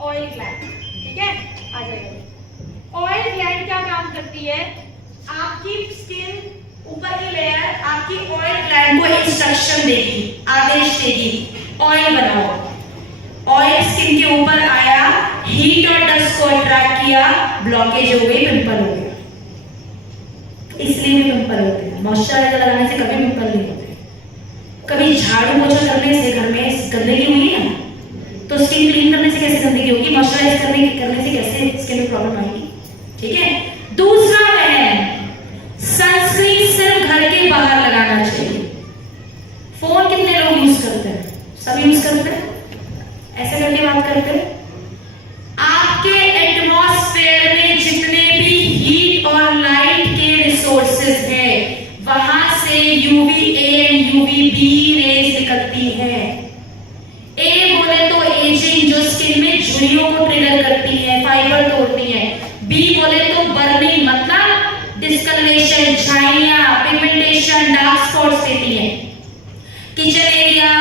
Oil gland, ठीक है, आ जाएगा। ऑयल ग्लैंड क्या काम करती है, आपकी स्किन ऊपर की लेयर आपकी ऑयल ग्लैंड को इंस्ट्रक्शन देगी, आदेश देगी, ऑयल बनाओ। ऑयल स्किन के ऊपर आया, हीट और डस्ट को अट्रैक्ट किया, ब्लॉकेज हो गई, पिंपल हो गया। इसलिए भी पिंपल होते हैं। मॉइस्चराइजर लगाने से कभी पिंपल नहीं होते। कभी झाड़ू पोछा करने से घर में गंदगी हुई है तो स्किन क्लीन करने से कैसे गंदगी होगी, मॉइस्चराइज करने से कैसे स्किन में प्रॉब्लम आएगी, ठीक है। दूसरा है सनस्क्रीन सिर्फ घर के बाहर लगाना चाहिए। फोन कितने लोग यूज करते हैं, सब यूज करते हैं, ऐसे करके बात करते हैं। आपके एटमॉस्फेयर में जितने भी हीट और लाइट के रिसोर्सेज हैं वहां से UV A and UV B rays निकलती है। ए बोले तो एजिंग, जो स्किन में झुर्रियों को ट्रिगर करती है, फाइबर तोड़ती है। बी बोले तो बर्निंग, मतलब डिस्कलरेशन, झाइयां, पिगमेंटेशन, डार्क स्पॉट्स देती है। किचन एरिया,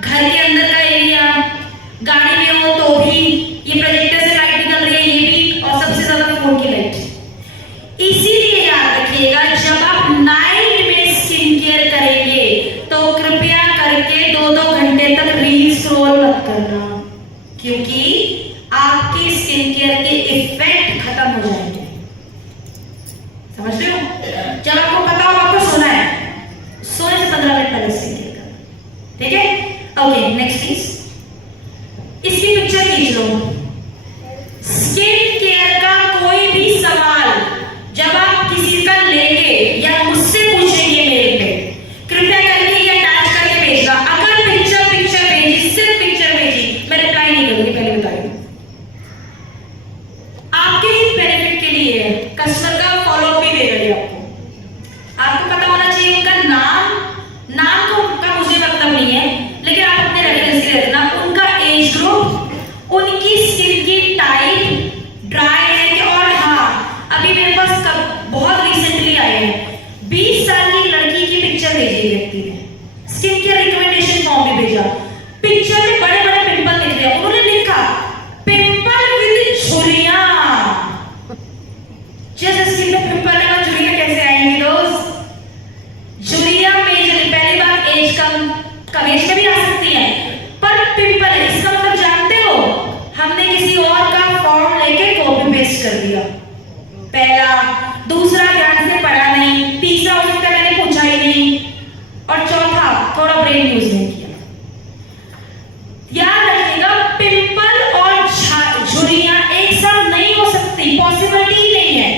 घर के अंदर का एरिया, गाड़ी में हो तो भी ये प्रोजेक्टर से लाइट निकल रही है, ये भी, और सबसे ज्यादा फोन की लाइट। इसीलिए याद रखिएगा जब आप नाइट में स्किन केयर करेंगे तो कृपया करके 2-2 घंटे तक रील स्क्रॉल मत करना, क्योंकि आपकी स्किन केयर के इफेक्ट खत्म हो जाएंगे। समझ रहे हो? जब आपको पता हो आपको सोना है, सोने से 15 मिनट पहले स्किन केयर करना, ठीक है। ओके, नेक्स्ट प्लीज, इसकी पिक्चर खींच लो। स्किन केयर का कोई भी सवाल जब आप किसी का लेंगे या मुझसे पूछेंगे मेल पे, कृपया करके ये अटैच करके भेजना। अगर पिक्चर भेजी, सिर्फ पिक्चर भेजी, मैं रिप्लाई नहीं करूंगी, पहले बता रही हूं। आपके ही बेनिफिट के लिए कस्टमर का फॉलोअप भी दे रही है आपको पता होना चाहिए उनका नाम तो उनका मुझे मतलब नहीं है, लेकिन आप अपने रेफरेंस के लिए रखना, उनका एज ग्रुप, उनकी स्किन की टाइप, ड्राई है कि, और हाँ अभी मेरे पास बहुत रिसेंटली आए हैं 20 साल की लड़की की पिक्चर भेजी व्यक्ति ने, स्किन केयर रिकमेंडेशन फॉर्म भी भेजा। पिक्चर में बड़े बड़े पिंपल दिख रहे हैं, उन्होंने लिखा पिंपल विद झुर्रियां। जैसे स्किन में पिंपल है, झुर्रियां कैसे आएंगी दोस्त? झुर्रियां मेजरली पहली बार एज कम एज में भी आ सकती है, पर पिंपल है, इसका मतलब जानते हो, हमने किसी और का फॉर्म लेके कॉपी पेस्ट कर दिया। पहला, दूसरा ध्यान से पढ़ा नहीं, तीसरा हो सकता है मैंने पूछा ही नहीं, और चौथा थोड़ा ब्रेन यूज नहीं किया। याद रखिएगा पिंपल और झुर्रियां एक साथ नहीं हो सकती, पॉसिबिलिटी ही नहीं है।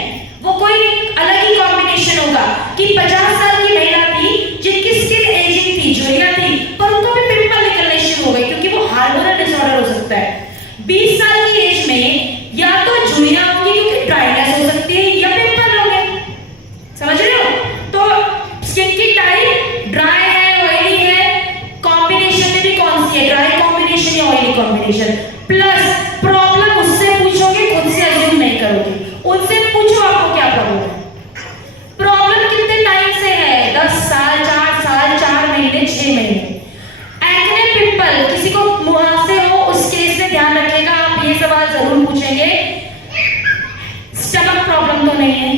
वो कोई अलग ही कॉम्बिनेशन होगा कि 50 साल की महिला थी जिनकी स्किन एजिंग थी, झुर्रियां थी, पर उनको भी पिंपल निकलने शुरू हो गए, क्योंकि वो हार्मोनल डिसऑर्डर हो सकता है। 20 साल की एज में या तो झुर्रियां होंगी क्योंकि ड्राइनेस हो सकती है, या पिंपल होंगे। समझ रहे हो? तो स्किन की टाइप ड्राई है, ऑयली है, कॉम्बिनेशन में भी कौन सी है, ड्राई कॉम्बिनेशन या ऑयली कॉम्बिनेशन, प्लस प्रॉब्लम उससे पूछोगे, खुद से अज्यूम नहीं करोगे, उनसे पूछो आपको क्या प्रॉब्लम है। प्रॉब्लम कितने टाइम से है? 10 साल, 4 साल, 4 महीने, 6 महीने। एक्ने पिंपल किसी को मुंह से हो, उस केस में ध्यान रखिएगा आप ये सवाल जरूर पूछेंगे, स्टमक प्रॉब्लम तो नहीं है?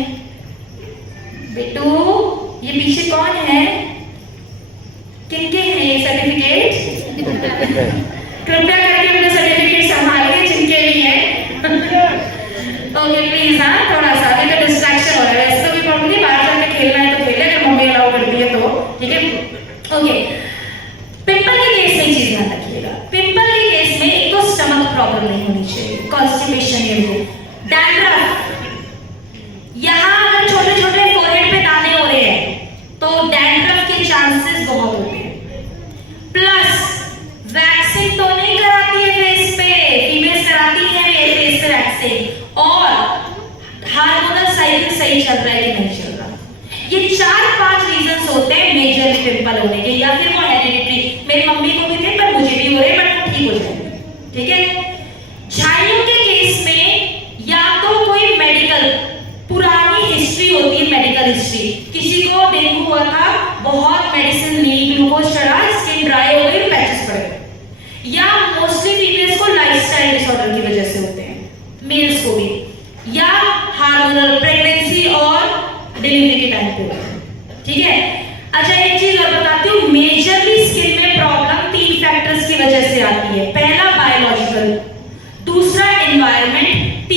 बेटू ये पीछे कौन है, किनके हैं ये सर्टिफिकेट? कृपया करके अपने सर्टिफिकेट संभालिए जिनके भी है। ओके प्लीज, हाँ थोड़ा सा अभी तो डिस्ट्रैक्शन हो रहा है, वैसे कोई प्रॉब्लम नहीं, बाहर जाकर खेलना है तो खेले, अगर मम्मी अलाउ करती है तो, ठीक है। ओके, पिंपल के केस में चीज ध्यान रखिएगा, पिंपल के केस में एक तो स्टमक प्रॉब्लम नहीं होनी चाहिए, कॉन्स्टिपेशन नहीं हो, डैंड्रफ, यहां अगर छोटे छोटे फोरहेड पे दाने हो रहे हैं तो डैंड्रफ के चांसेस बहुत होते हैं। प्लस वैक्सिंग तो नहीं कराती है फेस पे, फीमेल्स कराती है फेस पे वैक्सिंग, और हार्मोनल साइकिल सही चल रहा है कि नहीं चल रहा, ये 4-5 रीजंस होते हैं मेजर पिंपल होने के, या फिर वो हेरिडिटरी, मेरी मम्मी को भी थे पर मुझे भी हो रहे, बट वो ठीक हो जाएंगे, ठीक है। झाइयों के केस में या तो कोई मेडिकल पुरानी हिस्ट्री होती है, मेडिकल हिस्ट्री, किसी को डेंगू हुआ था, बहुत मेडिसिन ली, ग्लूकोज चढ़ा, स्किन ड्राई हो गई, पैचेस पड़ गए, या मोस्टली फीमेल्स को लाइफस्टाइल डिसऑर्डर की वजह से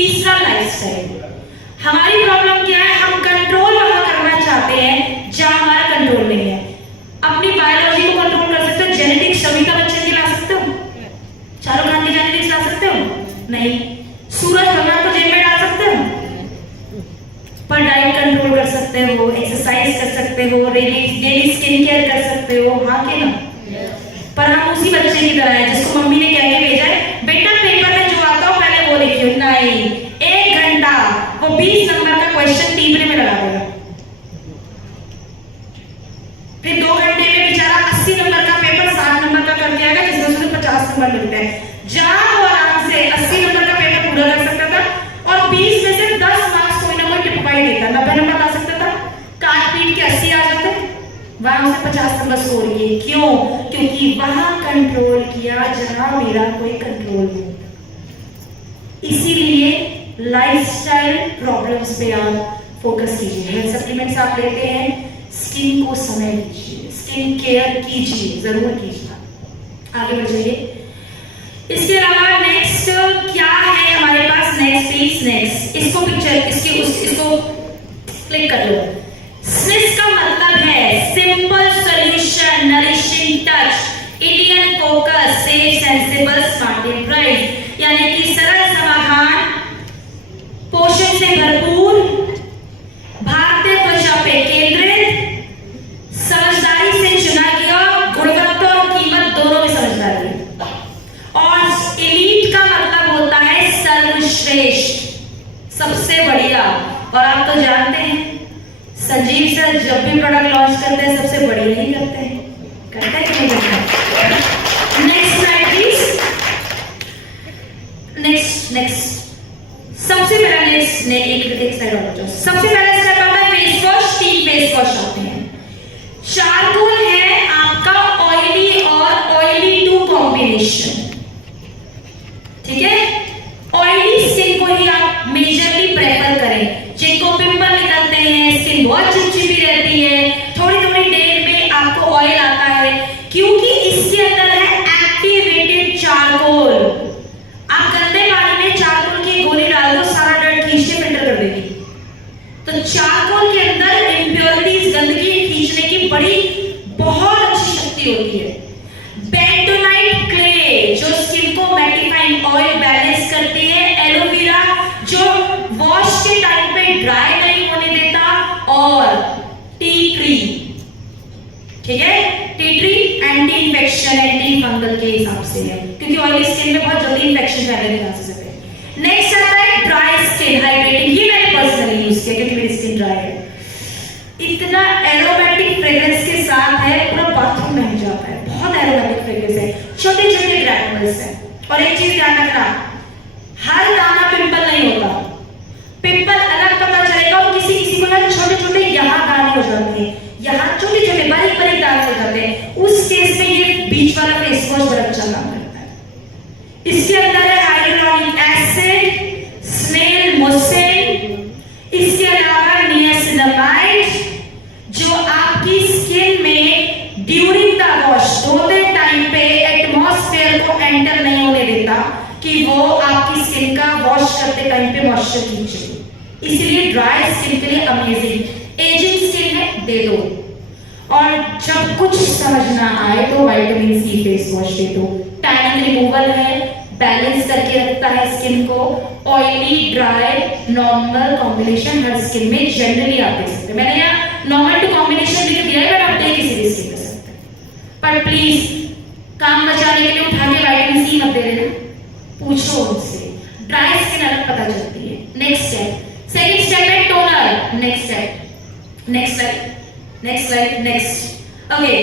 तीसरा लाइफस्टाइल। हमारी प्रॉब्लम क्या है, हम कंट्रोल वहां करना चाहते हैं जहां हमारा कंट्रोल नहीं है। अपनी बायोलॉजी को कंट्रोल कर सकते हो, जेनेटिक्स सभी का बच्चे की ला सकते हो, शाहरुख खान की जेनेटिक्स ला सकते हो? नहीं। सूरज भगवान को जेल में डाल सकते हो? पर डाइट कंट्रोल कर सकते हो, एक्सरसाइज कर सकते हो, डेली स्किन केयर कर सकते हो, हाँ के ना? पर हम उसी बच्चे की तरह है जिसको मम्मी ने कह के भेजा है, बेटा पेपर में जो आता हो पहले वो लिखियो। नहीं, 1 घंटा वो 20 नंबर का क्वेश्चन टीपने में लगा देगा, फिर 2 घंटे में बेचारा 80 नंबर का पेपर 60 नंबर का करके आएगा, जिसमें उसको 50 नंबर मिलते हैं। जहां वो आराम से 80 नंबर का पेपर पूरा कर सकता था और 20 में से 10 मार्क्स कोई ना कोई टिप्पा ही देता, 90 नंबर ला सकता था, काट पीट के 80 आ जाते, वहां उसे 50 नंबर स्कोर किए। क्यों? क्योंकि वहां कंट्रोल किया जहां मेरा कोई कंट्रोल नहीं। इसीलिए लाइफस्टाइल प्रॉब्लम्स पे आप फोकस कीजिए। हेल्थ सप्लीमेंट्स आप लेते हैं, स्किन को समय दीजिए, स्किन केयर कीजिए, जरूर कीजिए। आगे बढ़ जाइए। इसके अलावा नेक्स्ट क्या है हमारे पास? नेक्स्ट प्लीज, नेक्स्ट इसको पिक्चर इसको क्लिक कर लो। स्निस का मतलब है simple solution, nourishing touch, Indian focus, safe, sensible, smart enterprise, यानी कि सरल समाधान, पोषण से भरपूर, भारतीय त्वचा पे केंद्रित, समझदारी से चुना गया, गुणवत्ता और कीमत दोनों में समझदारी। और एलीट का मतलब होता है सर्वश्रेष्ठ, सबसे बढ़िया। और आप तो जानते हैं संजीव सर जब भी प्रोडक्ट लॉन्च करते हैं सबसे बढ़िया ही करते हैं, करते हैं कि नहीं करते? Next slide please. नेक्स्ट सबसे पहला एक स्लाइड और बचो। सबसे पहला स्टेप आता है फेस वॉश। 3 फेस वॉश आते हैं। चारकोल है आपका ऑयली और ऑयली टू कॉम्बिनेशन, ठीक है? ऑयली स्किन को ही आप मेजरली प्रेफर करें। जिनको पिंपल निकलते हैं, स्किन बहुत चिपचिपी रहती है, थोड़ी थोड़ी देर में आपको ऑयल आता है, क्योंकि इसके अंदर है एक्टिवेटेड चारकोल। आप गंदे पानी में चारकोल की गोली डाल दो, सारा डर्ट खींच के फिल्टर कर देगी। तो चारकोल के अंदर इंप्योरिटीज, गंदगी खींचने की बहुत अच्छी शक्ति होती है। बेंटोनाइट क्ले जो स्किन को मैटिफाइंग ऑयल बैलेंस करती है। एलोवेरा जो वॉश के टाइम पे ड्राई नहीं होने देता। और टी ट्री, ठीक है? Tea tree anti infection, anti fungal के हिसाब से है, क्योंकि ऑयली स्किन में बहुत जल्दी इंफेक्शन फैलने के चांसेस होते हैं। नेक्स्ट आता है ड्राई स्किन हाइड्रेटिंग। ये मैंने पर्सनली यूज किया क्योंकि मेरी स्किन ड्राई है। इतना एरोमेटिक फ्रेग्रेंस के साथ है, पूरा बाथरूम में जाता है, बहुत एरोमेटिक फ्रेग्रेंस है, छोटे छोटे ग्रैन्युल्स है। और एक चीज ध्यान रखना, हर दाना पिंपल नहीं होता। पिंपल अलग पता चलेगा और किसी को ना छोटे छोटे यहाँ दाने हो जाते हैं, यहाँ छोटे छोटे बारीक बारीक दाने हो जाते हैं। उस केस में ये बीच वाला फेस वॉश बड़ा अच्छा काम करता है। इसके अंदर है हाइड्रोक्लोरिक एसिड, स्नेल मोसेन, इसके अलावा नियासिनामाइड जो आपकी स्किन में ड्यूरिंग द वॉश, धोते टाइम पे एटमॉस्फेयर को एंटर नहीं होने देता कि वो आपकी स्किन का वॉश करते टाइम पे मॉइस्चर खींचे। इसलिए ड्राई स्किन के लिए अमेजिंग। एजिंग स्किन है, दे दो। और जब कुछ समझ ना आए तो विटामिन सी फेस वॉश दे दो। टैनिंग रिमूवल है, बैलेंस करके रखता है स्किन को। ऑयली ड्राई नॉर्मल कॉम्बिनेशन हर स्किन में जनरली आप देख सकते हैं। मैंने यहाँ नॉर्मल टू कॉम्बिनेशन लिख दिया है, बट आप देख किसी भी स्किन कर सकते हैं। पर प्लीज काम बचाने के लिए उठा के विटामिन सी मत दे देना, पूछो उनसे। ड्राई स्किन अलग पता चलती है। नेक्स्ट स्टेप, सेकंड स्टेप है toner. Next step, next slide, next slide, next. Okay,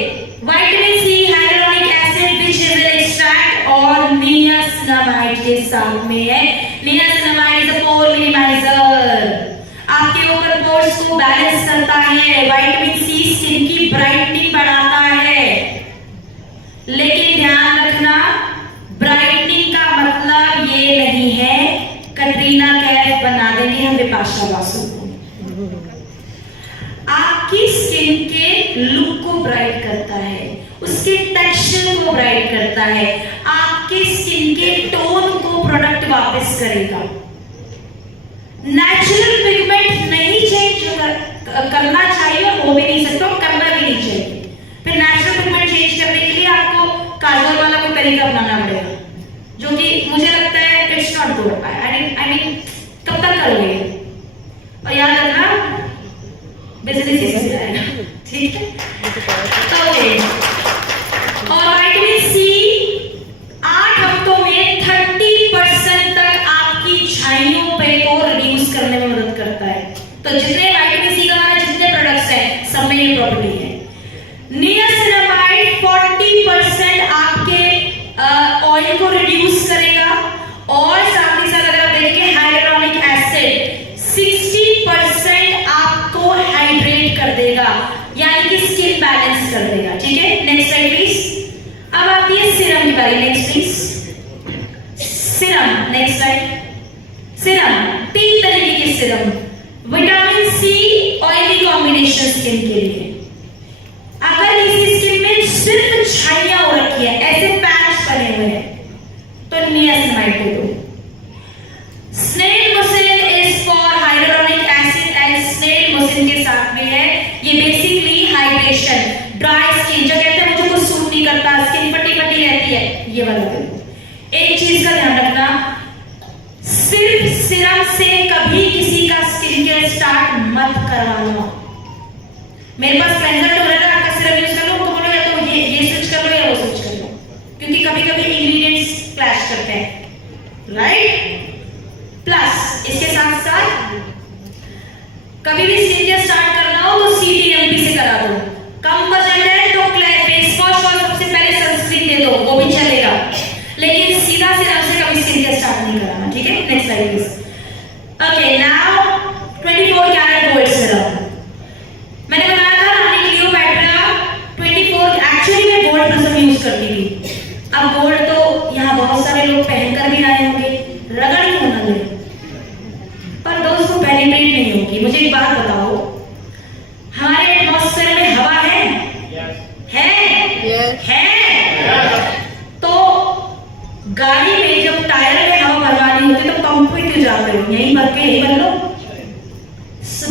vitamin C, hyaluronic acid which is an extract और नियासिनामाइड के साथ में है। Niacinamide is a pore minimiser, आपके ओपन पोर्स को बैलेंस करता है। विटामिन सी स्किन की ब्राइटनिंग बढ़ाता है। लेकिन ध्यान रखना, ब्राइटनिंग का मतलब ये नहीं है कटरीना कैफ बना देंगे हम बिपाशा बासु को। आपकी स्किन के लुक को ब्राइट करता है, उसके टेक्सचर को ब्राइट करता है, आपके स्किन के टोन को प्रोडक्ट वापस करेगा। नेचुरल पिगमेंट नहीं चेंज करना चाहिए और हो भी नहीं सकता और करना भी नहीं चाहिए। फिर नेचुरल पिगमेंट चेंज करने के लिए आपको काजल वाला कोई तरीका अपनाना पड़ेगा, जो कि मुझे लगता है it's not good. I mean कब तक करोगे? और याद रखना बिजनेस इसी से आएगा, ठीक है? ओके। और विटामिन सी 8 हफ्तों में 30% तक आपकी छाइयों पे को रिड्यूस करने में मदद करता है। तो जितने विटामिन सी का हमारे जितने प्रोडक्ट्स हैं सब में ये प्रॉपर्टी है। नियासिनामाइड 40% आपके ऑयल को रिड्यूस करेगा और साथ ही साथ अगर आप देखेंगे हाइलुरोनिक एसिड 60% आपको हाइड्रेट कर देगा, यानी कि स्किन बैलेंस कर देगा, ठीक है? Next slide please. अब आती है सीरम की बारी। Next please. Serum, next slide. Serum 3 तरीके की सीरम। Vitamin C oily combination skin के लिए। अगर किसी स्किन में सिर्फ छाइयां हो रखी है, ऐसे पैच बने हुए हैं, तो नियासिनामाइड दे दो। Snail mucin is for hyaluronic acid and snail mucin के साथ में है ये बेसिकली हाइड्रेशन। ड्राई स्किन जो कहते हैं मुझे कुछ सूट नहीं करता, स्किन फटी फटी रहती है, ये वाला दे दो। एक चीज का ध्यान रखना, सिर्फ सीरम से कभी किसी का स्किन केयर स्टार्ट मत करवाना। मेरे पास क्लेंजर टोनर है, आपका सीरम यूज कर लो, उनको बोलो या तो ये स्विच कर लो या वो स्विच कर लो, क्योंकि कभी-कभी इंग्रेडिएंट्स क्लैश करते हैं, राइट? प्लस इसके साथ साथ कभी भी स्किन केयर स्टार्ट करना हो तो CTMP से करा दो। कम बजट है तो फेस वॉश और सबसे पहले सनस्क्रीन दे दो, वो भी चलेगा, लेकिन सीधा सीरम से कभी स्किन केयर स्टार्ट नहीं कराना, ठीक है? Next slide please. Okay, now 24 carat gold serum. मैंने बताया था रानी क्लियोपैट्रा 24 एक्चुअली मैं गोल्ड प्रिज्म यूज करती थी। अब गोल्ड तो यहाँ बहुत सारे लोग पहनकर भी आए होंगे, रगड़ ही होना दे, पर दोस्तों बेनिफिट नहीं होगी। मुझे एक बात बताओ, हमारे एटमॉस्फेयर में हवा है? है? तो गाड़ी में जब टायर में हवा भरवानी होती है तो पंप पे क्यों जाते हो? यहीं भर के यहीं भर लो।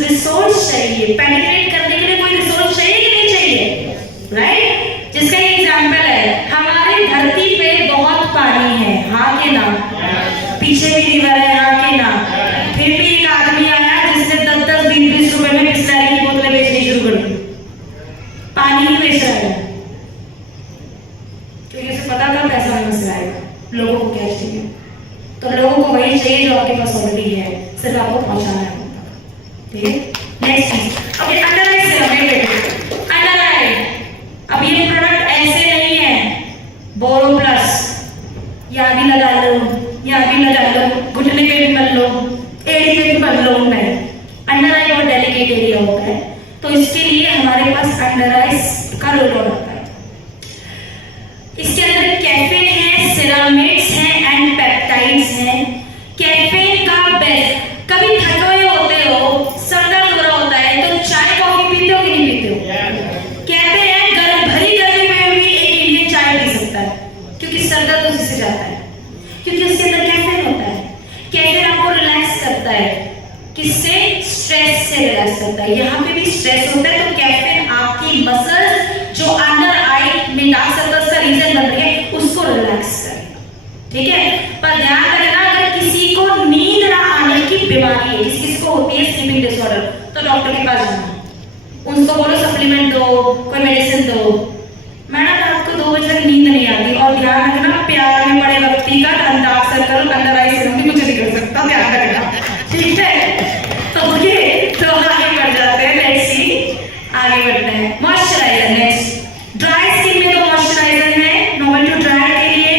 रिसोर्स चाहिए, पेनिट्रेट करने के लिए कोई रिसोर्स चाहिए कि नहीं चाहिए, राइट? जिसका एग्जांपल है, हमारी धरती पे बहुत पानी है, हाँ के ना? पीछे भी रिवर है, हाँ के ना? फिर भी एक आदमी आया जिसने 10-10, 20-20 रुपए में बिस्लरी की बोतलें बेचनी शुरू कर दी, पानी ही बेच रहा है, क्योंकि उसे पता था पैसा नहीं से आएगा, लोगों को कैश चाहिए। तो लोगों को वही चाहिए जो आपके पास ऑलरेडी है, सिर्फ आपको पहुंचाना है, ठीक है? नेक्स्ट चीज, okay, under eye serum. Under eye, अब ये प्रोडक्ट ऐसे नहीं है बोरो प्लस, यहाँ भी लगा लो, यहाँ भी लगा लो, घुटने पे भी मल लो, एड़ी पे भी मल लो। नहीं, अंडर आई बहुत डेलिकेट एरिया होता है, तो इसके लिए हमारे पास अंडर आई का रोल होता है। इसके अंदर कैफीन है, सेरामिड्स हैं एंड पेप्टाइड्स हैं। कैफीन का बेस्ट, कभी थके हुए होते हो, सर दर्द हो रहा होता है, तो चाय कॉफी पीते हो कि नहीं पीते हो? कहते हैं भरी गर्मी में भी एक इंडियन चाय पी सकता है, क्योंकि सर दर्द उससे जाता है, क्योंकि उसके अंदर कैफीन होता है। कैफीन आपको रिलैक्स करता है, किससे? स्ट्रेस से रिलैक्स करता है। यहाँ पे भी स्ट्रेस होता है, तो कैफीन आपकी मसल्स जो अंडर आई में डार्क सर्कल्स का रीजन बन रही है उसको रिलैक्स करेगा, ठीक है? पर ध्यान रखना, अगर किसी को नींद ना आने की बीमारी है, किसी को होती है स्लीपिंग डिसऑर्डर, तो डॉक्टर के पास जाना, उनको बोलो सप्लीमेंट दो, कोई मेडिसिन दो। मैडम रात को 2 बजे तक नींद नहीं आती, और ध्यान रखना प्यार में पड़े व्यक्ति का dark circle under eye serum भी कुछ नहीं कर सकता, ध्यान रखना, ठीक है? ओके, तो आगे बढ़ जाते हैं। लेट्स सी, आगे बढ़ते हैं। Moisturiser next. ड्राई स्किन में तो मॉइस्चराइजर है, नॉर्मल टू ड्राई के लिए।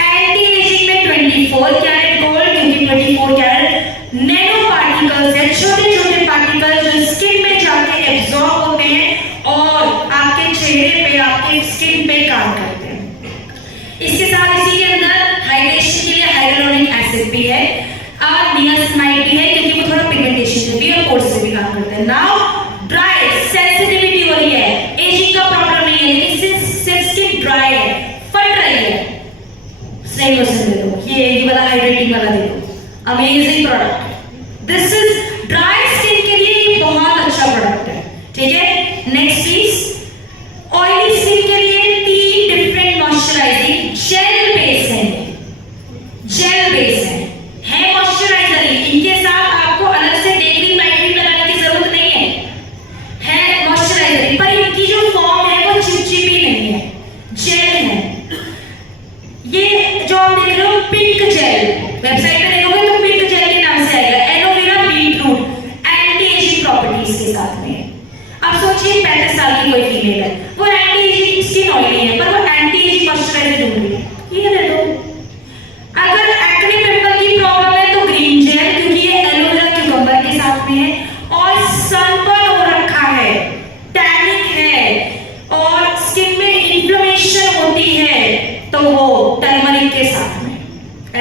एंटी एजिंग में 24 कैरेट गोल्ड, क्योंकि 24 कैरेट नैनो पार्टिकल्स है, छोटे छोटे पार्टिकल्स जो स्किन में जाके एब्जॉर्ब होते हैं और आपके चेहरे पे, आपके स्किन पे काम करते हैं। इसके साथ इसी के अंदर हाइड्रेशन के लिए हाइलुरोनिक एसिड भी है और नियासिनामाइड भी है, क्योंकि वो थोड़ा पिगमेंटेशन से भी और पोर्स से भी काम करते हैं। नाउ ड्राई सेंसिटिविटी हो रही है, एजिंग का प्रॉब्लम नहीं है, लेकिन सिर्फ स्किन ड्राई है, फट रही है, स्नेल लोशन दे दो, ये वाला हाइड्रेटिंग वाला दे दो, amazing product. This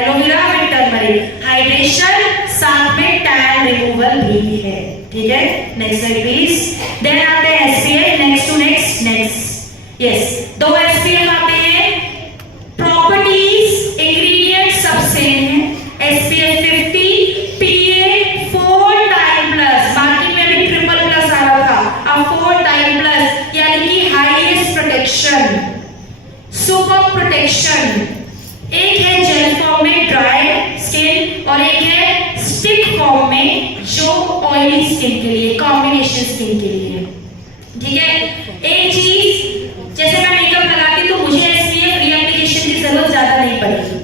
aloe vera with turmeric, hydration साथ में टैन रिमूवल भी है। ठीक है, नेक्स्ट स्लाइड प्लीज। देन आते हैं SPF, next to next yes, दो एसपीएफ आते हैं। प्रॉपर्टीज इंग्रेडिएंट सब सेम है। SPF 50 PA 4 time plus, market में भी ट्रिपल प्लस आ रहा था, अब 4 टाइम प्लस, यानी कि हाईएस्ट प्रोटेक्शन, सुपर प्रोटेक्शन। एक है जेल फॉर्म में ड्राई स्किन और एक है स्टिक फॉर्म में जो ऑयली स्किन के लिए, कॉम्बिनेशन स्किन के लिए। ठीक है, एक चीज जैसे मैं मेकअप लगाती तो मुझे एसपीएफ रीएप्लीकेशन की जरूरत ज्यादा नहीं पड़ेगी,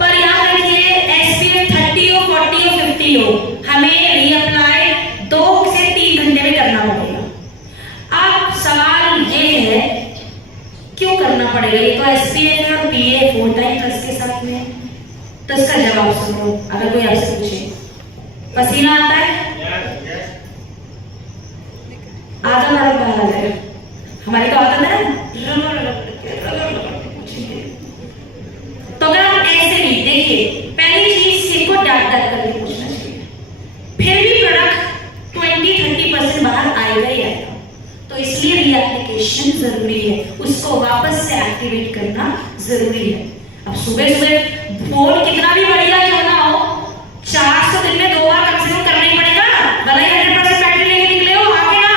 पर याद रखिए एसपीएफ 30 हो 40 हो 50 हो, हमें रीअप्लाई 2 से 3 घंटे में करना पड़ेगा। अब सवाल ये है क्यों करना पड़ेगा, ये तो एसपीएफ है और पीए 4 टाइम प्लस के साथ में, तो इसका जवाब सुनो। अगर कोई आपसे पूछे पसीना आता है, आधा बड़ा हाल है हमारे का होता है तो अगर आप ऐसे भी देखिए, पहली चीज स्किन को डाट डाट करके पूछना चाहिए, फिर भी प्रोडक्ट 20-30% बाहर आएगा ही आएगा, तो इसलिए रीएप्लीकेशन जरूरी है, उसको वापस से एक्टिवेट करना जरूरी है। अब सुबह सुबह फोन कितना भी बढ़िया क्यों ना हो, 400 दिन में 2 बार कम से कम करना ही पड़ेगा, भले ही 100% बैटरी लेके निकले हो आगे ना,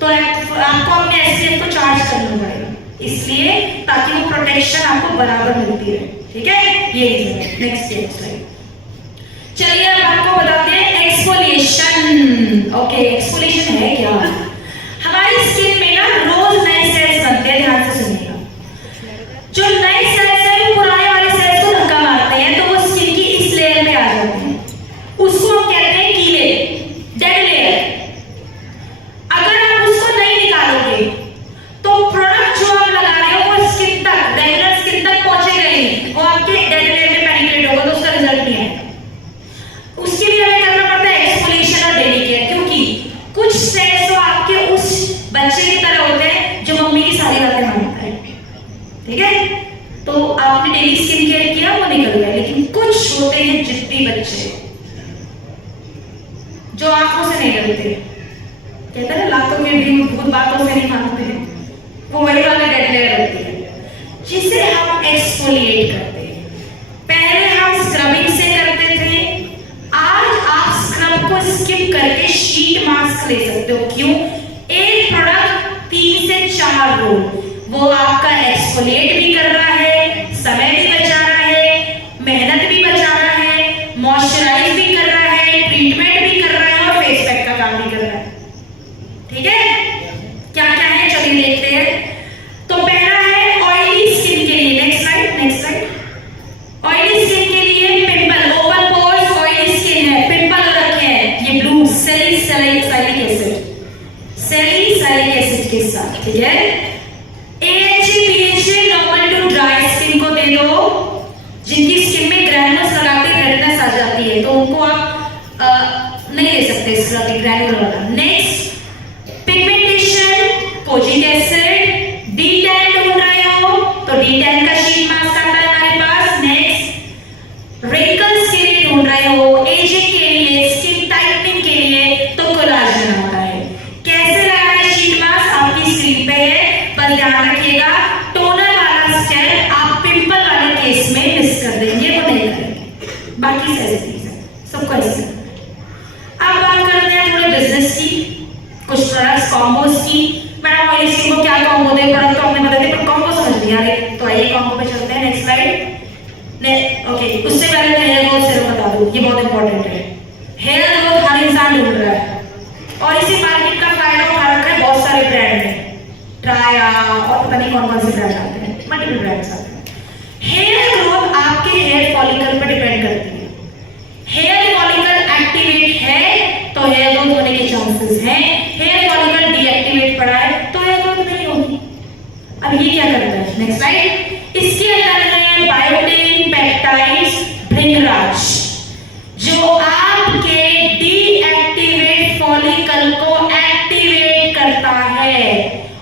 तो आपको अपने एसपीएफ को चार्ज करना पड़ेगा, इसलिए ताकि वो प्रोटेक्शन आपको बराबर मिलती रहे। ठीक है, ये रीजन है। नेक्स्ट स्लाइड, चलिए अब आपको बताते हैं एक्सफोलिएशन। ओके, एक्सफोलिएशन है क्या? हमारी स्किन में ना रोज नए सेल्स बनते हैं, ध्यान से सुनिएगा। जो नए सेल्स हैं वो पुराने वाले सेल्स को धक्का मारते हैं, तो वो स्किन की इस लेयर में आ जाते हैं, उसको हम कहते हैं कीले, डेड लेयर। अगर आप उसको नहीं निकालोगे तो प्रोडक्ट जो आप लगा रहे हो वो स्किन तक, रेगुलर स्किन तक पहुंचेगा ही, वो आपके डेड लेयर में पेनिट्रेट होगा, तो उसका रिजल्ट नहीं आएगा। उसके लिए हमें करना पड़ता है एक्सफोलिएशन और डेली केयर, क्योंकि कुछ सेल्स तो आपके उस बच्चे की तरह होते हैं जो मम्मी की सारी बातें मानता है। ठीक है, तो आपने डेली स्किन केयर किया, वो निकल गया, लेकिन कुछ होते हैं जिद्दी बच्चे जो आंखों से नहीं डरते, कहते हैं लातों के भी भूत बातों से नहीं मानते हैं, वो वही वाला डेड लेयर होती है जिसे हम एक्सफोलिएट करते हैं। पहले हम स्क्रबिंग से करते थे, आज आप स्क्रब को स्किप करके शीट मास्क ले सकते हो। क्यों? एक प्रोडक्ट 3 से 4 रोल, वो आपका एक्सफोलिएट भी कर रहा है, समय भी बचा रहा है, मेहनत भी बचा रहा है, मॉइस्चराइज भी कर रहा है, ट्रीटमेंट भी कर रहा है और फेस पैक का काम भी कर रहा है। ठीक है, क्या क्या है चलिए देखते हैं। तो पहला है ऑयली स्किन के लिए, नेक्स्ट स्लाइड। ऑयली स्किन के लिए pimple, open pores, oily skin है, पिंपल हो रखे हैं, ये ब्लू सैलिसिलिक एसिड के साथ। ठीक है, AHA BHA normal to dry skin को दे दो, जिनकी स्किन में ग्रैनुलस लगाते रेडनेस आ जाती है, तो उनको आप नहीं ले सकते इस तरह के ग्रैनुलर वाला। Next pigmentation, kojic acid, D10 ढूंढ रहे हो तो D10 का शीट मास्क आता है हमारे पास। नेक्स्ट रिंकल्स के लिए ढूंढ रहे हो, एजिंग के लिए, स्किन टाइटनिंग के लिए, तो कोलाजन आता है। कैसे लगाना है शीट मास्क आपकी स्क्रीन पे है, पर ध्यान रखिएगा टोनर वाला स्टेप आप पिंपल वाले केस में मिस कर देंगे, वो नहीं करेंगे, बाकी सारी चीजें सबको ऐसे। अब बात करते हैं थोड़े बिजनेस की, कुछ प्रोडक्ट्स कॉम्बोज की। मैडम ऑयली स्किन को क्या कॉम्बो दे, प्रोडक्ट तो आपने बता दिया, पर कॉम्बो समझ लिया रे, तो आइए कॉम्बो पे चलते हैं। Next slide. ओके, उससे पहले मैं हेयर ग्रोथ सीरम बता दूं, ये बहुत इंपॉर्टेंट है। हेयर ग्रोथ हर इंसान ढूंढ रहा है और इसी मार्केट का फायदा उठा रखा है बहुत सारे ब्रांड ने, ट्राया और पता नहीं कौन कौन से ब्रांड आते हैं, मल्टीपल ब्रांड्स आते हैं। हेयर ग्रोथ आपके हेयर फॉलिकल पर डिपेंड करती है। हेयर फॉलिकल एक्टिवेट है तो हेयर ग्रोथ होने के चांसेस हैं, हेयर फॉलिकल डीएक्टिवेट पड़ा है तो हेयर ग्रोथ नहीं होगी। अब ये क्या करता है, नेक्स्ट स्लाइड। इसके अंदर है बायोटिन पेप्टाइड्स भृंगराज, जो आपके डीएक्टिवेट फॉलिकल को एक्टिवेट करता है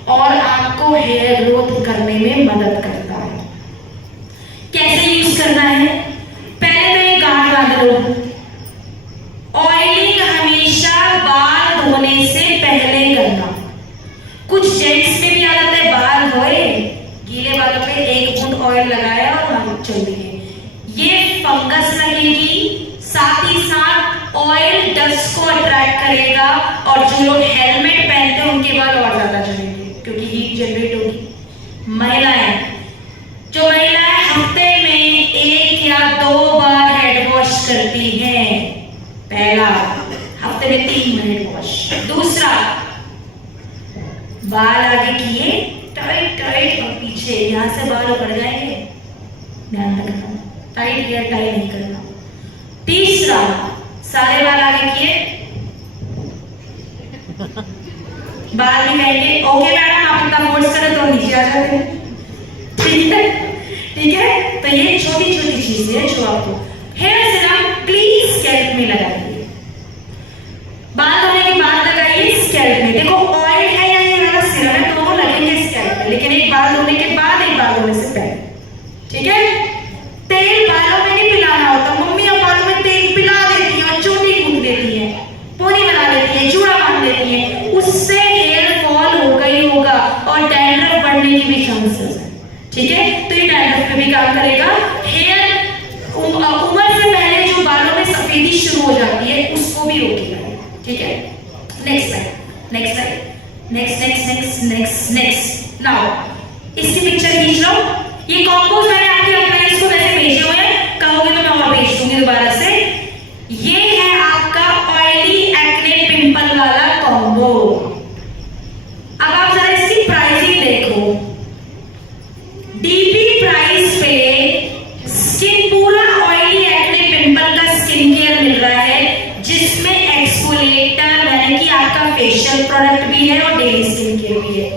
और आपको हेयर ग्रोथ करने में मदद करता है। कैसे यूज करना है? ऑयलिंग हमेशा बाल धोने से पहले करना। कुछ जेंट्स में भी आदत है बाल धोए, गीले बालों पे एक बूंद ऑयल लगाया और हम चल दिए, ये फंगस लगेगी, साथ ही साथ ऑयल डस्ट को अट्रैक्ट करेगा और जो लोग हेलमेट पहनते हैं उनके बाल और ज्यादा झड़ेंगे क्योंकि हीट जनरेट होगी। जो महिलाएं हफ्ते में 1 या 2 बार हेड वॉश करती हैं, पहला हफ्ते में 3 हेड वॉश। दूसरा, बाल आगे किए टाइट टाइट और पीछे, यहां से बाल उखड़ जाएंगे, ध्यान रखना, टाइट या टाइट नहीं करना। तीसरा, सारे बाल आगे किए, बाल भी कहेंगे ओके मैडम आप इतना फोर्स करें तो नीचे आ जाते हैं, ठीक है, ठीक है। तो ये छोटी छोटी चीजें हैं जो आपको हेयर सीरम प्लीज स्कैल्प में लगाइए, बाल धोने के बाद लगाइए स्कैल्प में। देखो ऑयल है या ये वाला सीरम है, दोनों लगेंगे स्कैल्प में, लेकिन एक बाल धोने के बाद एक बाल धोने से पहले, ठीक है। तेल बालों में नहीं पिलाना होता, मम्मी अब बालों में तेल पिला देती है और चोटी कूट देती है, पोनी बना देती है, जूड़ा बांध देती है, उससे हेयर फॉल होगा ही होगा और डैंड्रफ बढ़ने की भी चांसेस है, ठीक है। तो ये डैंड्रफ पे भी काम करेगा। हेयर उम्र से पहले जो बालों में सफेदी शुरू हो जाती है उसको भी रोकेगा, ठीक है। Next slide, next slide, next next next next next. Now इसकी पिक्चर खींच लो। ये कॉम्बोज मैंने आपके अप्लायंस को वैसे भेजे हुए हैं, कहोगे तो मैं और भेज दूंगी दोबारा से। ये है आपका ऑयली एक्ने पिंपल वाला कॉम्बो। अब आप जरा इसकी प्राइसिंग देखो, डीपी प्राइस पे स्किन पूरा ऑयली एक्ने पिंपल का स्किन केयर मिल रहा है, जिसमें एक्सफोलिएटर यानी कि आपका फेशियल प्रोडक्ट भी है और डेली स्किन केयर भी है।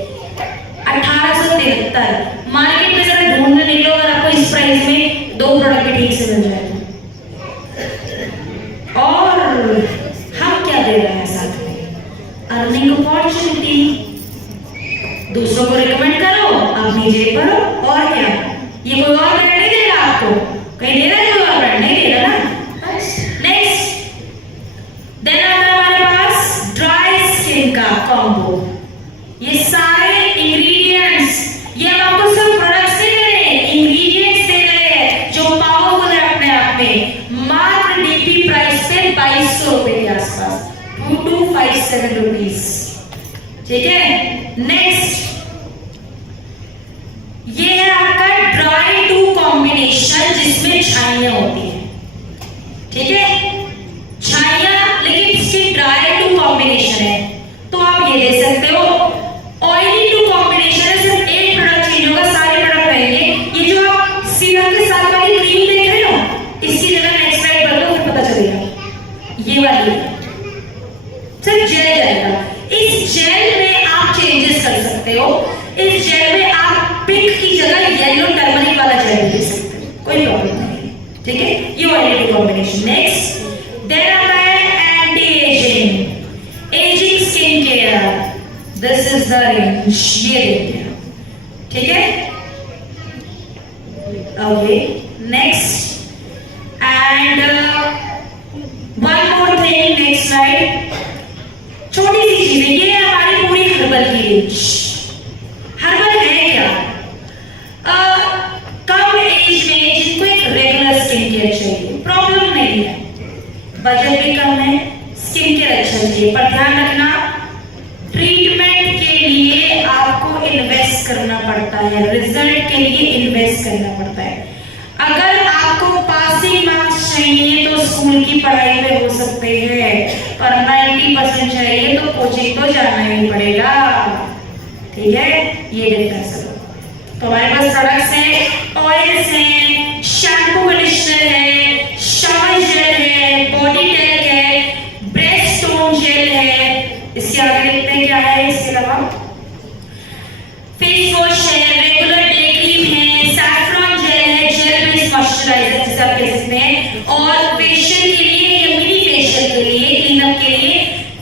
1873 मार्केट में जरा ढूंढने निकलो अगर आपको इस प्राइस में 2 प्रोडक्ट भी ठीक से मिल जाए। और हम क्या दे रहे हैं साथ में, अर्निंग अपॉर्चुनिटी, दूसरों को रिकमेंड करो, अपनी जेब भरो, और क्या। ये कोई और ब्रांड नहीं दे रहा आपको, कहीं दे रहा है कोई और ब्रांड नहीं दे रहा ना। नेक्स्ट देन आता है हमारे पास ड्राई स्किन का कॉम्बो। ये सारे इंग्रेडिएंट्स, ये हम आपको सिर्फ प्रोडक्ट्स नहीं दे रहे, इंग्रेडिएंट्स दे रहे हैं जो पावरफुल है अपने आप में। मात्र डीपी प्राइस पे 2200 रुपए के आसपास, 2257 रुपीज, ठीक है। नेक्स्ट ये है आपका ड्राई टू कॉम्बिनेशन, जिसमें छाइयां होती है, ठीक है, छाइयां, लेकिन इसकी ड्राई टू कॉम्बिनेशन है तो आप ये ले सकते हो। ऑयली टू कॉम्बिनेशन है, सिर्फ एक प्रोडक्ट चेंज होगा, सारे प्रोडक्ट रहेंगे। ये जो आप सीरम के साथ वाली क्रीम देख रहे हो, इसकी जगह नेक्स्ट स्लाइड कर दो फिर पता चलेगा, ये वाली सिर्फ जेल जाएगा। इस जेल में आप चेंजेस कर सकते हो, इस जेल में आप पिंक की जगह येलो टर्मरिक वाला जेल दे सकते हो, कोई प्रॉब्लम नहीं, ठीक है। ये oily to combination. Next then आता है anti ageing, ageing skin care, this is the range, ये देखिए, ठीक है। Okay next and one more thing, next slide. छोटी सी चीजें, ये है हमारी पूरी हर्बल की रेंज। हर्बल है क्या, कम एज में जिनको एक रेगुलर स्किन केयर चाहिए, प्रॉब्लम नहीं है, बजट भी कम है, स्किन केयर अच्छा चाहिए, पर ध्यान रखना ट्रीटमेंट के लिए आपको इन्वेस्ट करना पड़ता है, रिजल्ट के लिए इन्वेस्ट करना पड़ता है। अगर आपको पासिंग मार्क्स चाहिए तो स्कूल की पढ़ाई में हो सकते हैं, पर 90% चाहिए तो कोचिंग तो जाना ही पड़ेगा, ठीक है। ये डिफरेंस है। तो हमारे पास प्रोडक्ट्स हैं, ऑयल्स हैं, शैम्पू कंडीशनर है, शावर जेल है, बॉडी टैक है, ब्रेस्ट टोन जेल है, इसके आगे देखते हैं क्या है। इसके अलावा फेस वॉश है, रेगुलर डे क्रीम है, सैफरॉन जेल है, जेल बेस्ड मॉइस्चराइजर जिसे आप कह सकते हैं, और फेशियल के लिए या मिनी फेशियल के लिए, क्लीनअप के लिए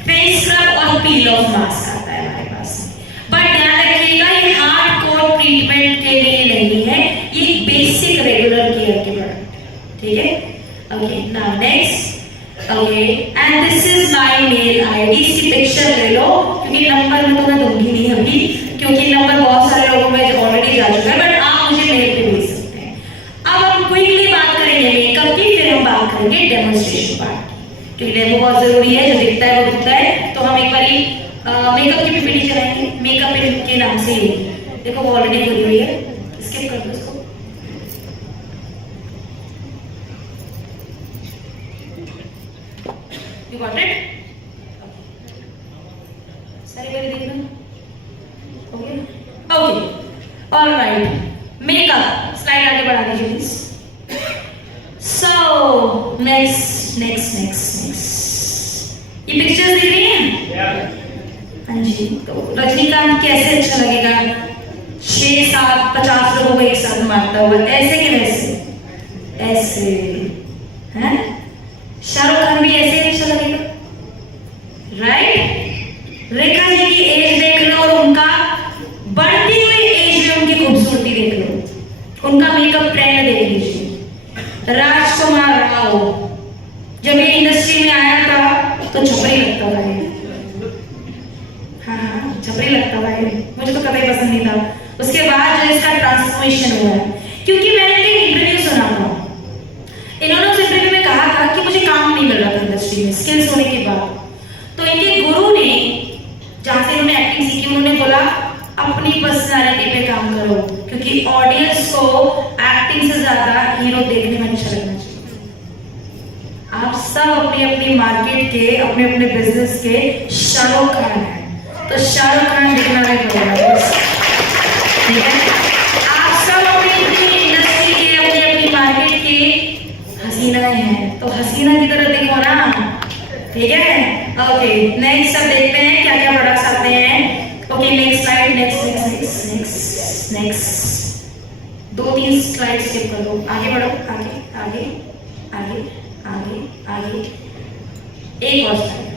फेस स्क्रब और पील ऑफ मास्क आता है हमारे पास। बट ध्यान रखिएगा ये हार्डकोर ट्रीटमेंट के लिए नहीं है, ये बेसिक रेगुलर केयर के प्रोडक्ट, ठीक है। Okay, now next. Okay, and this is my mail ID. इसकी पिक्चर ले लो, क्योंकि नंबर में तो मैं दूंगी नहीं अभी, क्योंकि नंबर बहुत सारे लोगों में ऑलरेडी जा चुका है, बट आप मुझे मेल पे भेज सकते हैं। अब हम क्विकली बात करेंगे मेकअप की, फिर हम बात करेंगे डेमोन्स्ट्रेशन पार्ट की, क्योंकि डेमो बहुत जरूरी है, जो दिखता है वो दिखता है। तो हम एक बारी मेकअप की पीपीटी चलाएंगे, मेकअप के नाम से ही। देखो वो ऑलरेडी करी हुई है, स्किप कर दो इसको। You got it? सारी बारी देख लो। Okay? Okay. All right. Makeup. Slide आगे बढ़ा दीजिए प्लीज। So next. ये पिक्चर्स दिख रही हैं? हाँ जी। तो रजनीकांत कैसे अच्छा लगेगा 6-7-50 लोगों को एक साथ मारता हुआ, ऐसे कि वैसे? ऐसे हैं? शाहरुख खान भी ऐसे अच्छा लगेगा, राइट? रेखा जी की एज देख लो और उनका बढ़ती हुई एज में उनकी खूबसूरती देख लो, उनका मेकअप ट्रेंड देख लीजिए। राजकुमार राव जब ये इंडस्ट्री में आया था तो छपरी लगता था ये, हाँ छपरी लगता था ये, मुझे तो कभी पसंद नहीं था। उसके बाद जो इसका ट्रांसफॉर्मेशन हुआ है, क्योंकि मैंने एक इंटरव्यू सुना था, इन्होंने उस इंटरव्यू में कहा था कि मुझे काम नहीं मिल रहा था इंडस्ट्री में स्किल्स होने के बाद। तो इनके गुरु ने, जहां से इन्होंने एक्टिंग सीखी, उन्होंने बोला अपनी पर्सनालिटी पे काम करो, क्योंकि ऑडियंस को एक्टिंग से ज्यादा हीरो देखने में अच्छा लगना चाहिए। आप सब अपनी अपनी मार्केट के, अपने अपने बिजनेस के शाहरुख खान हैं, तो शाहरुख खान दिखना नहीं पड़ेगा, ठीक है? आप सब अपनी अपनी इंडस्ट्री के, अपनी अपनी मार्केट के हसीना हैं, तो हसीना की तरह देखो ना, ठीक है? ओके, नेक्स्ट अब देखते हैं क्या क्या प्रोडक्ट्स आते हैं। Okay, next slide, next 2-3 slide skip कर दो, आगे बढ़ो, आगे, एक और स्लाइड,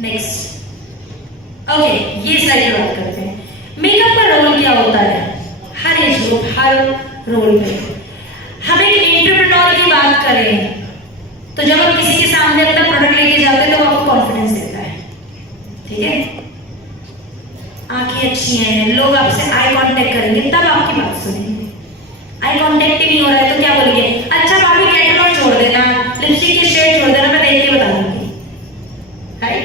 नेक्स्ट। ओके, ये स्लाइड पे बात करते हैं। मेकअप का रोल क्या होता है हर एज ग्रुप, हर रोल पे। हम एक एंटरप्रेन्योर की बात करें तो जब हम किसी के सामने अपना प्रोडक्ट लेके जाते हैं तो वो आपको कॉन्फिडेंस देता है, ठीक है? आंखें अच्छी हैं, लोग आपसे आई कांटेक्ट करेंगे, तब आपकी बात सुनेंगे। आई कांटेक्ट ही नहीं हो रहा है तो क्या बोलेंगे? अच्छा भाभी कैटलॉग छोड़ देना, लिपस्टिक के शेड छोड़ देना, मैं देख के बता दूंगी, राइट?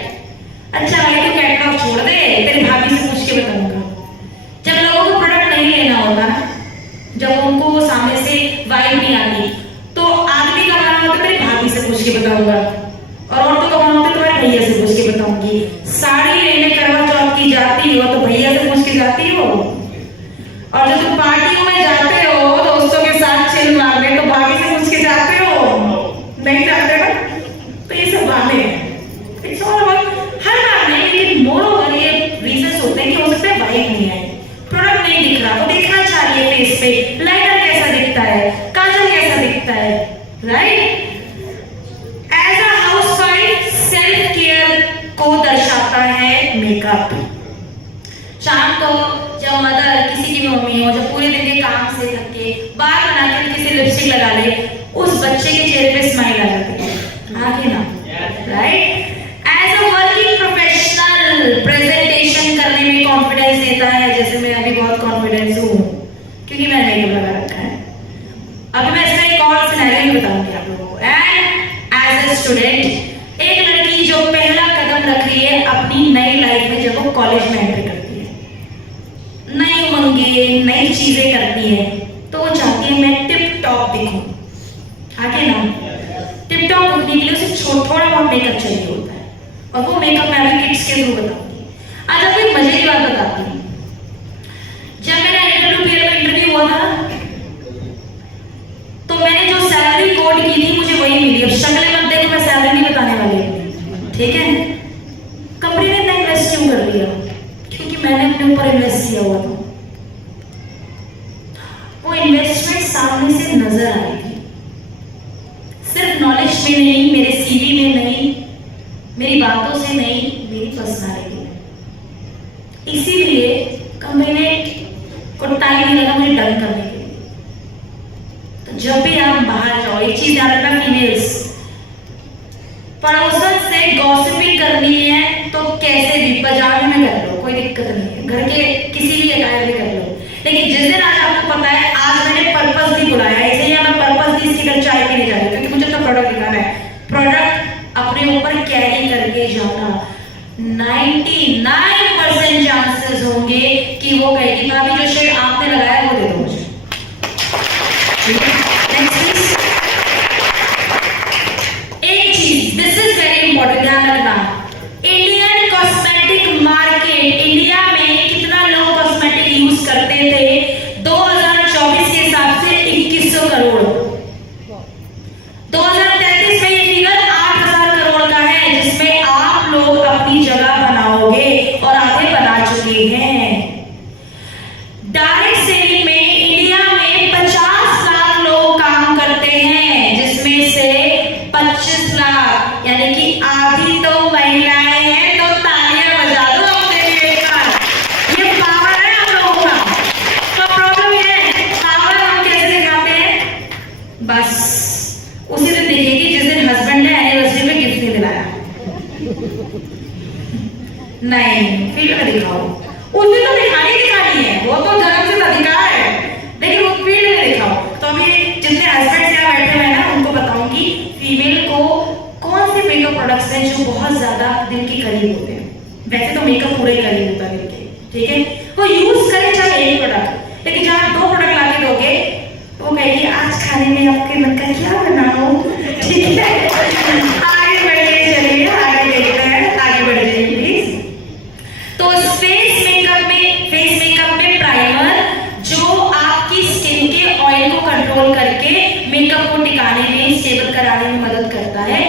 अच्छा भाई तू कैटलॉग छोड़ दे, तेरी भाभी से पूछ के बताऊंगा। जब लोगों को प्रोडक्ट नहीं लेना होता, जब उनको वो सामने से वाइब नहीं आती, तो आदमी का माना होता है तेरी भाभी से पूछ के बताऊंगा, और औरतों का माना होता है तुम्हारे भैया से पूछ के बताऊंगी। साड़ी लेने करवा चौथ की जाती हो तो भैया से पूछ के जाती हो, और जब तुम पार्टियों में जाते हो दोस्तों के साथ चिल मारने तो भाभी से पूछ के जाते हो, नहीं जाते ना? तो ये सब बातें हैं, इट्स ऑल अबाउट हर बात नहीं, लेकिन मोर ओवर ये रीजंस होते हैं कि हो सकता है वाइब नहीं है, प्रोडक्ट नहीं दिख रहा, वो देखना चाहिए फेस पे, लाइनर कैसा दिखता है, काजल कैसा दिखता है, right? As a housewife self care को दर्शाता है मेकअप। शाम को जब मदर, किसी की मम्मी हो, जब पूरे दिन के काम से थक के बाल बना के किसी लिपस्टिक लगा ले, उस बच्चे के चेहरे पे स्माइल आ जाती है, आगे ना, right? As a working professional presentation करने में कॉन्फिडेंस देता है, जैसे मैं अभी बहुत कॉन्फिडेंस हूँ क्योंकि मैंने मेकअप लगा रखा है। अभी मैं इसका एक और सिनेरियो बताऊंगी आप लोगों को। एंड एज अ स्टूडेंट, एक लड़की जो पहला कदम रख रही है अपनी नई लाइफ में, जब वो कॉलेज में एंटर करती है, नई उमंगे, नई चीजें करती है, तो वो चाहती है मैं टिप टॉप दिखूं, आगे ना? टिप टॉप दिखने के लिए उसे थोड़ा बहुत मेकअप चाहिए होता है, और वो मेकअप मैं अभी किड्स के थ्रू बताऊंगी। आज आपको एक मजे की बात बताती हूँ। जब मेरा इंटरव्यू हुआ था तो मैंने जो सैलरी कोड की थी मुझे वही मिली। अब शक्ल मत देखो, मैं सैलरी नहीं बताने वाली, ठीक है? कंपनी ने इतना इन्वेस्ट क्यों कर दिया? क्योंकि मैंने अपने ऊपर इन्वेस्ट किया हुआ था। वो इन्वेस्टमेंट सामने से नजर आएगी, सिर्फ नॉलेज में नहीं, मेरे सीवी में नहीं, मेरी बातों से नहीं, मेरी पर्सनालिटी में। इसीलिए कंपनी ने को टाइम नहीं लगा मुझे डन करने के लिए। तो जब भी आप हम बाहर जाओ, एक चीज ध्यान रखना फीमेल्स, पड़ोसन से गॉसिपिंग करनी है तो कैसे भी पजामे में कर लो, कोई दिक्कत नहीं है, घर के किसी भी अटायर में कर लो, लेकिन जिस दिन आज आपको पता है आज मैंने पर्पसली बुलाया है, इसलिए मैं पर्पसली इसकी घर चाय पीने जा रही हूँ क्योंकि मुझे तो प्रोडक्ट दिखाना है, प्रोडक्ट अपने ऊपर कैरी करके जाना। 99% चांसेस होंगे कि वो कहेगी भाभी जो शेड आपने लगाया वो दे दो मुझे। एक चीज, दिस इज वेरी इंपॉर्टेंट, ध्यान रखना, इंडियन कॉस्मेटिक मार्केट, इंडिया में कितना लोग कॉस्मेटिक यूज करते थे 2024 के हिसाब से 2100 करोड़, 2033 में ये फिगर 8000 करोड़ का है, जिसमें आप लोग अपनी जगह बनाओगे और आगे बना चुके हैं। डायरेक्ट सेलिंग में इंडिया में 50 लाख लोग काम करते हैं, जिसमें से 25 लाख यानी कि आधी तो महिलाएं हैं, तो तालियां बजा दो अपने लिए एक बार। ये पावर है हम लोगों का। तो प्रॉब्लम ये है, पावर हम कैसे दिखाते हैं? बस उसी दिन देखिएगी जिस दिन हस्बैंड ने एनिवर्सरी में गिफ्ट नहीं दिलाया, नहीं फील्ड में दिखाओ, उस दिन तो दिखानी है, वो तो जन्म से अधिकार है, लेकिन वो फील्ड में दिखाओ। तो अभी जितने हस्बैंड यहाँ बैठे हुए हैं ना, उनको बताऊंगी फीमेल को कौन से मेकअप प्रोडक्ट्स हैं जो बहुत ज्यादा दिल के करीब होते हैं। वैसे तो मेकअप पूरे करीब होता है दिल के, ठीक है, वो यूज करें चाहे एक प्रोडक्ट, लेकिन जहाँ 2 प्रोडक्ट ला के दोगे वो कहेगी आज खाने में आपके मन का क्या बनाऊं, ठीक है। आगे बढ़िए, चलिए आगे देखते हैं, आगे बढ़ जाइए प्लीज। तो फेस मेकअप में प्राइमर जो आपकी स्किन के ऑयल को कंट्रोल करके मेकअप को टिकाने में, स्टेबल कराने में मदद करता है।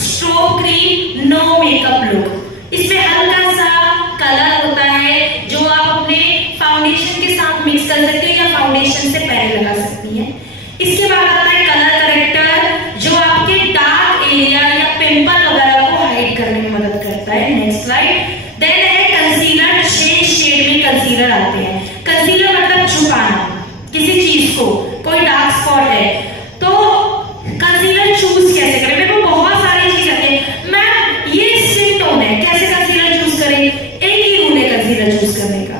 Strobe cream no makeup look, इसमें हल्का सा कलर होता है जो आप अपने फाउंडेशन के साथ मिक्स कर सकते हैं या फाउंडेशन से पहले लगा सकती हैं। इसके बाद आता है कलर करेक्टर जो आपके डार्क एरिया या पिंपल वगैरह को हाइड करने में मदद करता है। Next slide. देन है कंसीलर, 6 शेड में कंसीलर आते हैं। कंसीलर मतलब छुपाना किसी चीज को, कोई डार्क स्पॉट है तो कंसीलर चूज कैसे करें? मेरे को बहुत सारी चीज आती है, मैम ये स्किन टोन है, कैसे कंसीलर चूज करें? एक ही रूल है कंसीलर चूज करने का,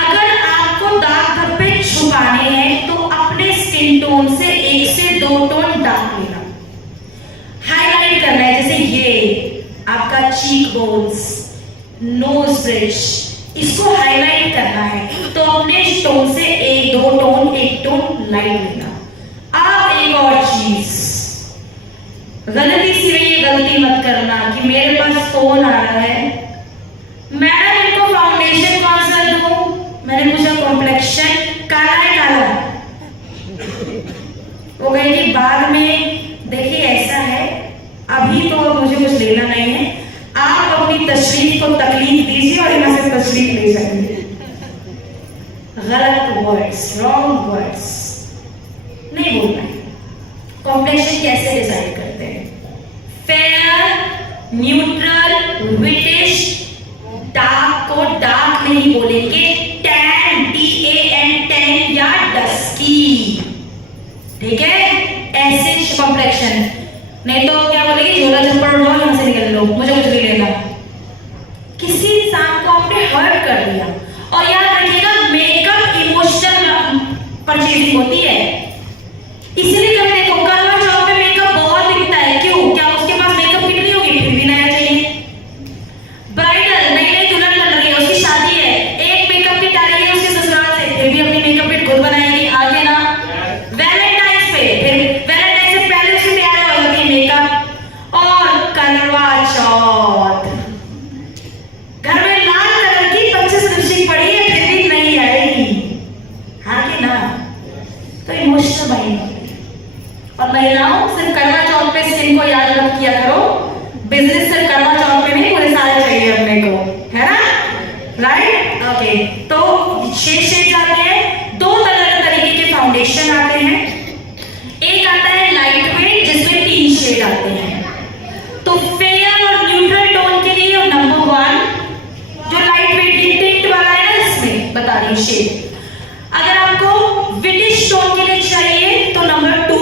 अगर आपको दाग धब्बे छुपाने हैं तो अपने स्किन टोन से 1 से 2 टोन डार्क लेना, हाईलाइट करना है, जैसे ये आपका चीक बोन्स, नोज ब्रिज, इसको हाईलाइट करना है तो अपने टोन से 1-2 टोन, 1 टोन लाइट लेना। अब एक और चीज, गलती से ये गलती मत करना कि मेरे पास फोन आ रहा है, मैडम इनको फाउंडेशन कौन सा दूं? मैंने पूछा कॉम्प्लेक्शन काला है, काला, वो कहेगी बाद में, देखिए ऐसा है अभी तो मुझे कुछ लेना नहीं है, आप अपनी तशरीफ को तकलीफ दीजिए और यहाँ से तशरीफ ले सकेंगे। गलत वर्ड्स, रॉन्ग वर्ड्स नहीं बोलना है। कॉम्प्लेक्शन कैसे डिसाइड करते हैं? फेयर, न्यूट्रल, विटिश, डार्क को डार्क नहीं बोलेंगे, टैन, TAN, टैन या डस्की, ठीक है, ऐसे कॉम्प्लेक्शन। नहीं तो क्या बोलेगी, झोला झप्पड़ उठाओ यहाँ से निकल लो, मुझे कुछ नहीं लेना। किसी इंसान को आपने हर्ट कर दिया। और याद रखिएगा मेकअप इमोशनल परचेजिंग होती है, इसलिए कभी देखो करवा चौथ पे मेकअप बहुत दिखता है, क्यों? क्या उसके पास मेकअप किट नहीं होगी, फिर भी नया चाहिए। ब्राइडल नई दुल्हन बन रही है, उसकी शादी है, एक मेकअप किट आ रही है उसके ससुराल से, फिर भी अपनी मेकअप किट खुद बनाएगी, आगे ना। वैलेंटाइंस पे, फिर वैलेंटाइंस से पहले उसकी तैयारी हो जाती है मेकअप। और करवा चौथ, घर में लाल कलर की 25 लिपस्टिक पड़ी है, फिर भी नहीं आएगी, हाँ कि ना? तो इमोशनल बाइंग। और महिलाओं सिर्फ करवा चौथ पे स्किन को याद मत किया करो, बिजनेस सिर्फ करवा चौथ पे नहीं, पूरे साल चाहिए अपने को, है ना? Right, okay. तो 6 शेड्स आते हैं, 2 अलग तरीके के फाउंडेशन आते हैं। एक आता है लाइट वेट जिसमें 3 शेड आते हैं। तो फेयर और न्यूट्रल टोन के लिए नंबर 1 जो लाइट वेट टिंट वाला है ना, इसमें बता रही शेड। अगर आपको विटिश टोन के लिए चाहिए तो नंबर 2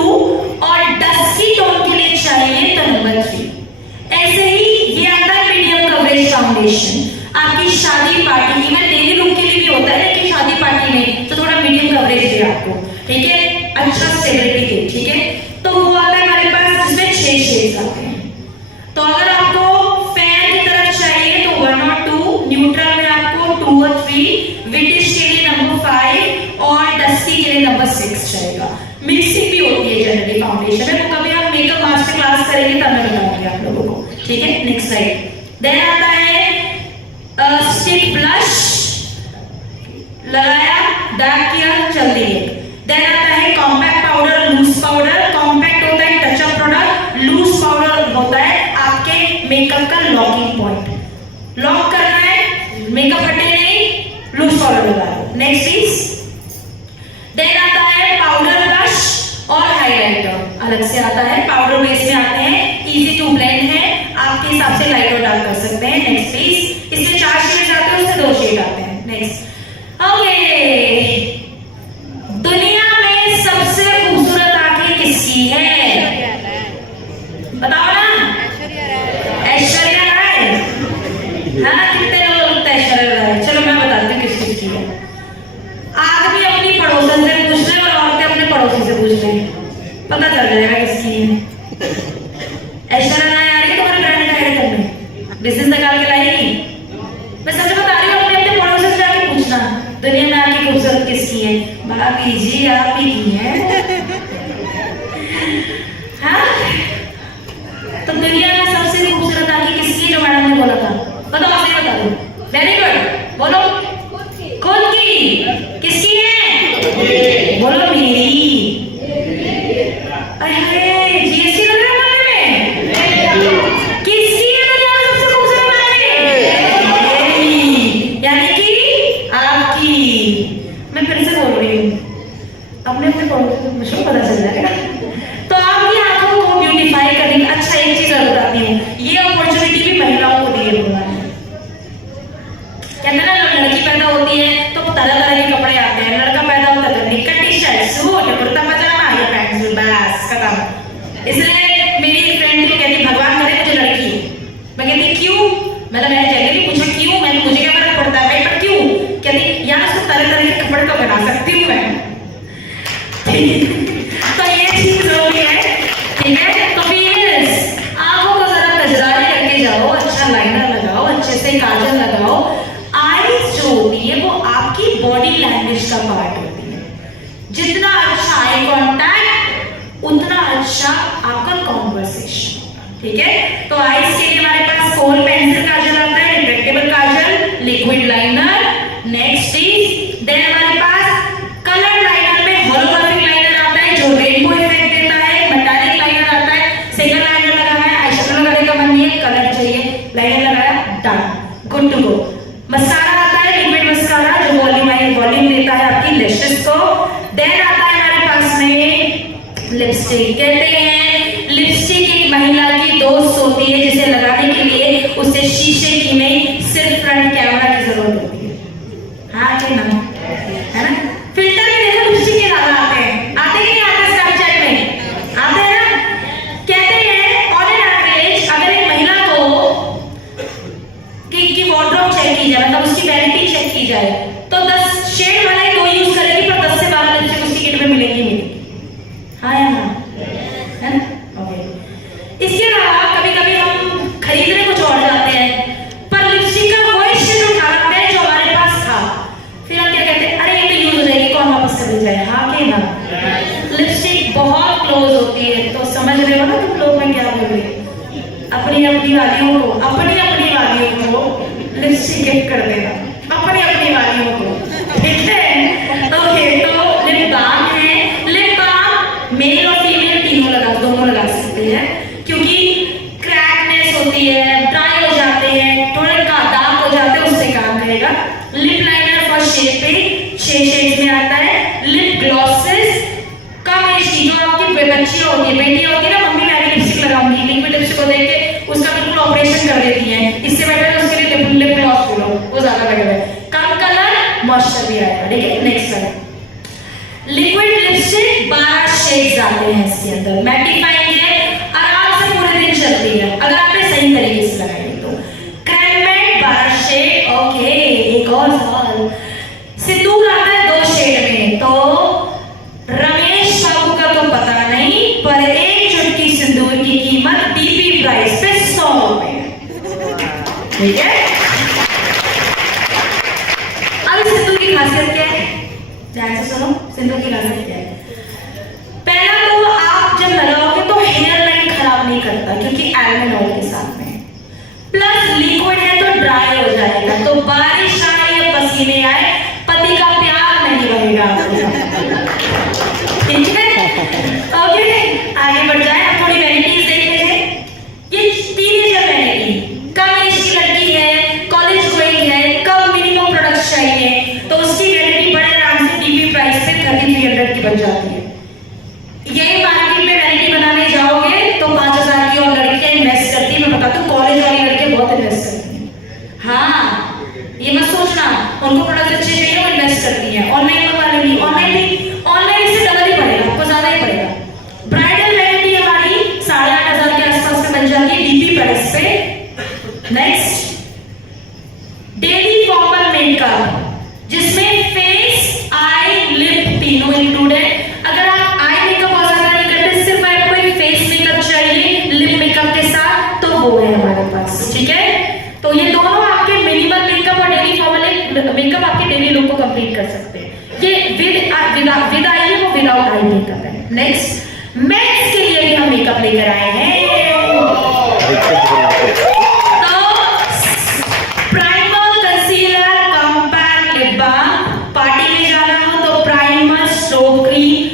फाउंडेशन है, वो कभी हम मेकअप मास्टर क्लास करेंगे तब मैं बताऊंगी आप लोगों को, ठीक है। Next slide. देन आता है स्टिक ब्लश, लगाया, डार्क किया, चल दिए। देन आता है compact powder, loose powder. Compact होता है टचअप प्रोडक्ट, लूज पाउडर होता है आपके मेकअप का लॉकिंग पॉइंट। लॉक करना है, मेकअप हटे नहीं, लूज पाउडर लगा दो। नेक्स्ट इज देन आता है पाउडर ब्रश और हाइलाइटर, अलग से आता है, पाउडर बेस में आते हैं, इजी टू ब्लेंड है, आपके हिसाब से लाइट और डार्क कर सकते हैं। नेक्स्ट प्लीज, इसमें 4 शेड्स आते हैं, उससे 2 शेड आते हैं। नेक्स्ट, ओके, दुनिया में सबसे खूबसूरत आंखें किसकी है? बताओ ना। ऐश्वर्या राय। हाँ, कितने लोग लगता है ऐश्वर्या राय? चलो मैं बताती हूँ किस किसकी है। आदमी अपनी पड़ोसन से पूछ रहे और औरतें अपने पड़ोसी से पूछ रहे, पता चल जाएगा किसकी है। ऐश्वर्या राय आ रही है तुम्हारे ब्रांड का ऐड करने, डिसीज निकाल के लाएगी। मैं सच बता रही हूँ, अपने पड़ोसी से जाके पूछना दुनिया में आपकी खूबसूरत किसकी है? भाभी जी आप ही की है। हाँ, तो दुनिया में सबसे खूबसूरत आंखें किसकी है जो मैडम ने बोला था? बताओ, सही बता दो। वेरी गुड, बोलो। खुद की। किसकी है? बोलो मेरी। अरे जीएसटी लग रहा है बोलने में। किसकी है दुनिया में सबसे खूबसूरत आंखें? मेरी, यानी कि आपकी। मैं फिर से बोल रही हूँ, अपने अपने पड़ोसी को मुझे पता चल जाएगा। तो आपकी आंखों को ब्यूटीफाई करने का अच्छा एक चीज और बताती हूँ, ये अपॉर्चुनिटी भी महिलाओं को दी है भगवान ने। कहते हैं ना, लड़की पैदा होती है तो तरह तरह के कपड़े आते हैं, लड़का पैदा होता है तो निक्कर, टी शर्ट, सूट, कुर्ता पजामा, ये पैंट, बस खत्म। इसलिए मेरी एक फ्रेंड को कहती भगवान करे मुझे लड़की। मैं कहती क्यों? मतलब मैंने जनरली पूछा क्यों, मैंने मुझे क्या फर्क पड़ता है पर क्यों? कहती यार उसको तरह तरह के कपड़े तो बना सकती हूँ मैं। तो ये चीज जरूरी है, ठीक है। तो प्लीज आंखों को जरा कजरारी करके जाओ, अच्छा लाइनर लगाओ, अच्छे से काजल लगाओ। आईज जो होती है वो आपकी बॉडी लैंग्वेज का पार्ट होती है। जितना अच्छा आई कांटेक्ट उतना अच्छा आपका कॉन्वर्सेशन, ठीक है। तो आईज के लिए हमारे पास कोल पेंसिल काजल आता है, रिफ्लेक्टेबल काजल, liquid liner. Next is then हमारे पास कलर लाइनर में होलोग्राफिक लाइनर आता है जो रेनबो इफेक्ट देता है, मेटालिक लाइनर आता है, सिंगल लाइनर लगाना है, आईशैडो लगाने का मन नहीं है, कलर चाहिए, लाइनर लगाया, done, good to go. Mascara आता है, लिक्विड मस्कारा जो वॉल्यूम देता है आपकी लैशेस को। देन आता है हमारे पास में लिपस्टिक। कहते हैं लिपस्टिक एक महिला की दोस्त होती है जिसे लगाने के लिए उसे शीशे की नहीं सिर्फ फ्रंट कैमरा की जरूरत होती है। हाँ कि ना? है ना? फिल्टर में देखो लिपस्टिक के ज्यादा आते हैं, आते ही नहीं आते स्नैपचैट में, आते हैं ना? कहते हैं ऑन एन एवरेज अगर एक महिला को की वार्डरोब चेक की जाए, मतलब उसकी वैनिटी चेक की जाए, तो 10 शेड वाले दो यूज करेगी पर 10 से 12 लिपस्टिक उसकी किट में मिलेगी मिलेगी। हाँ या ना? है ना? ओके। इसके अलावा कभी कभी हम खरीदने कुछ और जाते हैं पर लिपस्टिक का वही शेड उठा लेते हैं जो हमारे पास था, फिर हम क्या कहते हैं, अरे ये तो यूज हो जाएगी, कौन वापस कर ले जाए? हाँ कि ना? लिपस्टिक बहुत क्लोज होती है, तो समझ रहे हो ना तुम लोग मैं क्या बोल रही हूँ? अपनी अपनी वालियों को लिपस्टिक गिफ्ट कर देना, अपनी अपनी वालियों को, ठीक है। ओके, तो लिप बाम है, लिप बाम मेल और फीमेल तीनों दोनों लगा सकते हैं, क्योंकि क्रैकनेस होती है, ड्राई हो जाते हैं, थोड़े का दाग हो जाते हैं, उससे काम करेगा। लिप लाइनर फर्स्ट शेड पे 6 शेड्स में आता है। लिप ग्लॉसेस कम एज की जो आपकी बच्ची होती है, बेटी होती है ना, मम्मी मैं लिपस्टिक लगाऊंगी, लिक्विड लिपस्टिक को देख के उसका बिल्कुल ऑपरेशन कर देती है, इससे बेटर उसके लिए लिप ग्लॉस लो, वो ज्यादा बेटर है, कम कलर मॉइस्चर भी आएगा, ठीक है। Next slide. Liquid lipstick 12 shades आते हैं इसके अंदर, मैटिफाइंग है, आराम से पूरे दिन चलती है अगर आपने सही तरीके से लगाई तो। Cream matte 12 shade, okay. एक और सवाल, सिंदूर आता है 2 शेड में, तो रमेश बाबू का तो पता नहीं पर एक चुटकी सिंदूर की कीमत डीपी प्राइस पे 100 रुपए है, ठीक है। अब सिंदूर की खासियत क्या है, ध्यान से सुनो, सिंदूर की खासियत क्या है। पहला तो आप जब लगाओ नेक्स्ट, डेली फॉर्मल मेकअप जिसमें फेस, आई, लिप तीनों इंक्लूडेड। अगर आप आई मेकअप और ज्यादा नहीं करते, सिर्फ आपको एक फेस मेकअप चाहिए लिप मेकअप के साथ, तो वो है हमारे पास, ठीक है। तो ये दोनों आपके मिनिमल मेकअप और डेली फॉर्मल मेकअप आपके डेली लुक को कंप्लीट कर सकते हैं। ये विद आई है, वो विदाउट आई मेकअप है। नेक्स्ट, मेंस के लिए भी हम मेकअप लेकर आए हैं। तो primer, concealer, compact, lip balm. Party में जाना हो तो प्राइमर, स्ट्रोक क्रीम,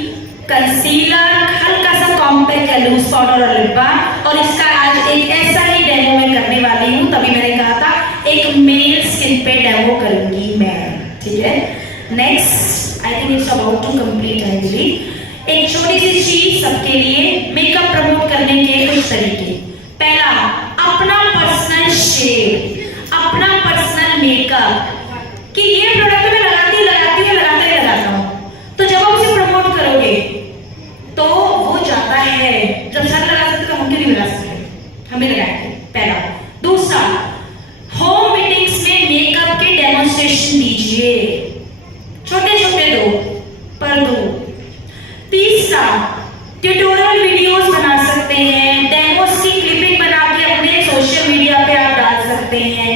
कंसीलर, हल्का सा कॉम्पैक्ट या लूज पाउडर और लिप बाम। और इसका आज एक ऐसा ही डेमो मैं करने वाली हूँ, तभी मैंने कहा था एक मेल स्किन पे डेमो करूंगी मैं, ठीक है। Next, I think it's about to complete. I believe एक छोटी सी चीज सबके लिए, मेकअप प्रमोट करने के कुछ तरीके। पहला, अपना पर्सनल शेड, अपना पर्सनल मेकअप, कि ये प्रोडक्ट मैं लगाता हूँ, तो जब आप उसे प्रमोट करोगे तो वो जाता है। जब सर लगा सकते तो हम क्यों नहीं लगा सकते, हमें लगाएंगे, पहला। दूसरा, होम मीटिंग्स में मेकअप के डेमोन्स्ट्रेशन दीजिए, छोटे छोटे दो पर दो। तीसरा, ट्यूटोरियल वीडियोस बना सकते हैं, डेमोस की क्लिपिंग बना के अपने सोशल मीडिया पे आप डाल सकते हैं,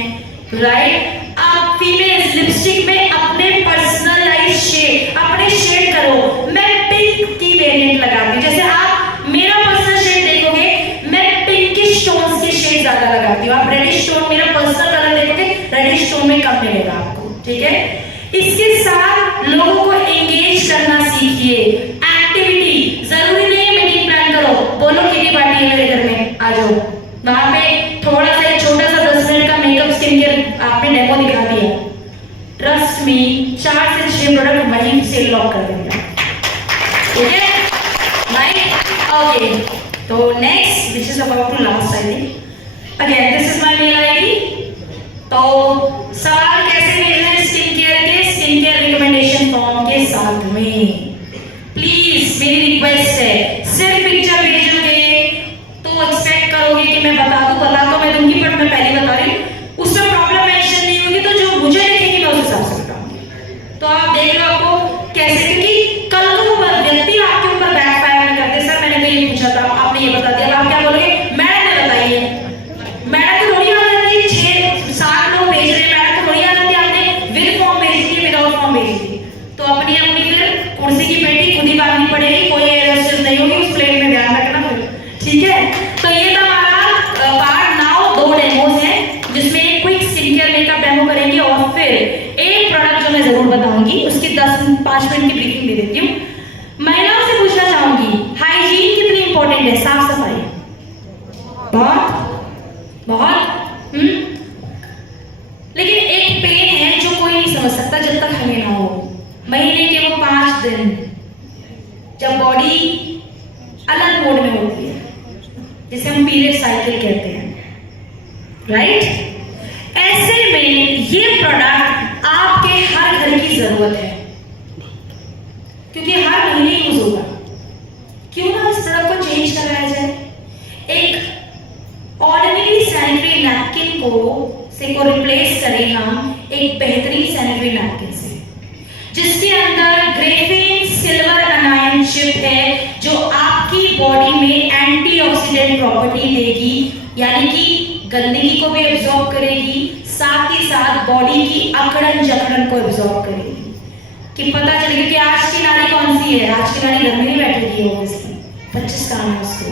राइट। आप फीमेल्स लिपस्टिक में अपने पर्सनलाइज शेड, अपने शेड करो। मैं पिंक की वेरिएंट लगाती हूँ, जैसे आप मेरा पर्सनल शेड देखोगे, मैं पिंकिश टोन्स के शेड ज्यादा लगाती हूँ। आप रेडिश टोन, मेरा पर्सनल कलर देखोगे, रेडिश टोन में कम मिलेगा आपको, ठीक है। इसके साथ लोगों को एंगेज करना सीखिए। एक्टिविटी, जरूरी नहीं है मीटिंग प्लान करो, बोलो किटी पार्टी है मेरे घर में, आ जाओ। वहां पे थोड़ा सा एक छोटा सा 10 मिनट का मेकअप स्किन केयर आपने डेमो दिखा दिया, ट्रस्ट मी 4 से 6 प्रोडक्ट वहीं से लॉक कर देंगे, ठीक है, राइट। ओके, तो next which is about to last, I think again this is my mail ID. तो सवाल कैसे भेजना है स्किन केयर रिकमेंडेशन फॉर्म के साथ में, प्लीज मेरी रिक्वेस्ट है। सिर्फ पिक्चर भेजोगे तो एक्सपेक्ट करोगे कि मैं बता तो मैं दूंगी, बट मैं पहले बता रही हूँ, उसमें प्रॉब्लम मेंशन नहीं होगी, तो जो मुझे लिखेगी मैं उस हिसाब से बताऊंगी। तो आप देख लो आपको कैसे, क्योंकि कल को व्यक्ति आपके ऊपर बैकफायर नहीं करते। सर मैंने तो ये पूछा था, आपने ये बता दिया, आप क्या बोलोगे, मैडम ने बताइए। मैडम को थोड़ी आ जाती है, 6-7 लोग भेज रहे हैं, मैडम को थोड़ी आ जाती है आपने विद फॉर्म भेज दी, विदाउट फॉर्म भेज दी, तो अपनी अपनी फिर कुर्सी की पेटी खुद ही बांधनी पड़ेगी, कोई एरर नहीं होगी, उस प्लेट में ध्यान रखना फिर, ठीक है। तो ये था हमारा पार्ट। नाउ 2 डेमोस हैं जिसमें एक quick skin care makeup demo करेंगे और फिर एक प्रोडक्ट जो मैं जरूर बताऊंगी, उसकी 5 मिनट की ब्रीफिंग दे देती हूँ। महिलाओं से पूछना चाहूंगी, हाइजीन कितनी इंपॉर्टेंट है, साफ सफाई बहुत बहुत, लेकिन एक पेन है जो कोई नहीं समझ सकता जब तक हमें ना हो। महीने के वो 5 दिन जब बॉडी अलग मोड में होती है, जिसे हम पीरियड साइकिल कहते हैं, राइट। ऐसे में ये प्रोडक्ट आपके हर घर की जरूरत है, क्योंकि हर महीने यूज होगा। क्यों ना इस प्रोडक्ट को चेंज कराया जाए, एक ऑर्डिनरी सैनिटरी नैपकिन को रिप्लेस करें हम एक बेहतरीन सैनिटरी नैपकिन से, जिसके अंदर ग्रेफीन सिल्वर अनायन चिप है, जो आपकी बॉडी में एंटीऑक्सीडेंट प्रॉपर्टी देगी, यानी कि गंदगी को भी एब्जॉर्ब करेगी, साथ ही साथ बॉडी की अकड़न जकड़न को एब्जॉर्ब करेगी। कि पता चलेगा कि आज की नारी कौन सी है, आज की नारी घर में नहीं बैठेगी, ऑब्वियसली 25 काम है उसको।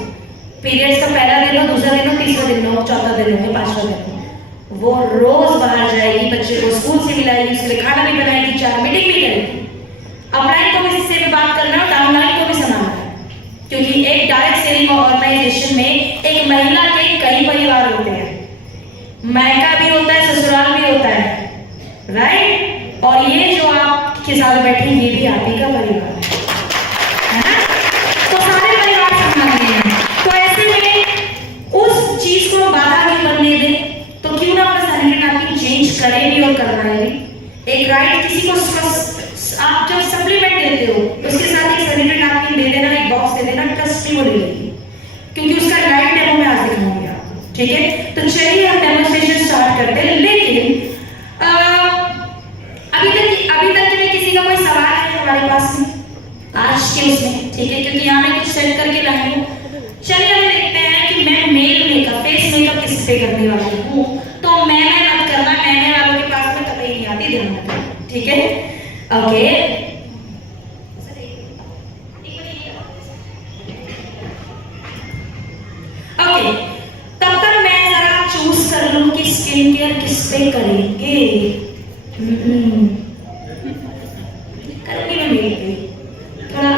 पीरियड्स का पहला दिन हो, दूसरा दिन हो, तीसरा दिन हो, चौथा दिन हो, 5वां दिन हो, वो रोज बाहर जाएगी, बच्चे को स्कूल से मिलाएगी, उसके लिए खाना भी बनाएगी, 4 मीटिंग भी करेगी। अपलाइन को भी इससे भी बात करना है, डाउनलाइन को भी संभालना है, क्योंकि एक डायरेक्ट सेलिंग ऑर्गेनाइजेशन में एक महिला के कई परिवार होते हैं, मायका भी होता है, ससुराल भी होता है, राइट। और ये जो आपके साथ बैठे ये भी आप ही का परिवार है ना, तो सारे परिवार संभालने हैं। तो ऐसे में उस चीज को बाधा नहीं बनने दे, तो क्यों ना अपना सैनिटरी नैपकिन चेंज करें भी और करवाएं भी। एक राइट, किसी को आप जब सप्लीमेंट देते हो उसके साथ एक सैनिटरी नैपकिन दे देना, एक बॉक्स दे देना, ट्रस्ट मी वो ले लेगी, क्योंकि उसका राइट डेमो मैं आज दिखाऊंगी आपको, ठीक है। तो चलिए हम डेमोन्स्ट्रेशन से करने वाली हूँ, तो मैं मत करना, मैं वालों के पास में कतई नहीं आती, ध्यान रखना, ठीक है? ओके ओके, तब तक मैं जरा चूज कर लूं कि स्किन केयर किस पे करेंगे। करूंगी मैं मेरी पे थोड़ा।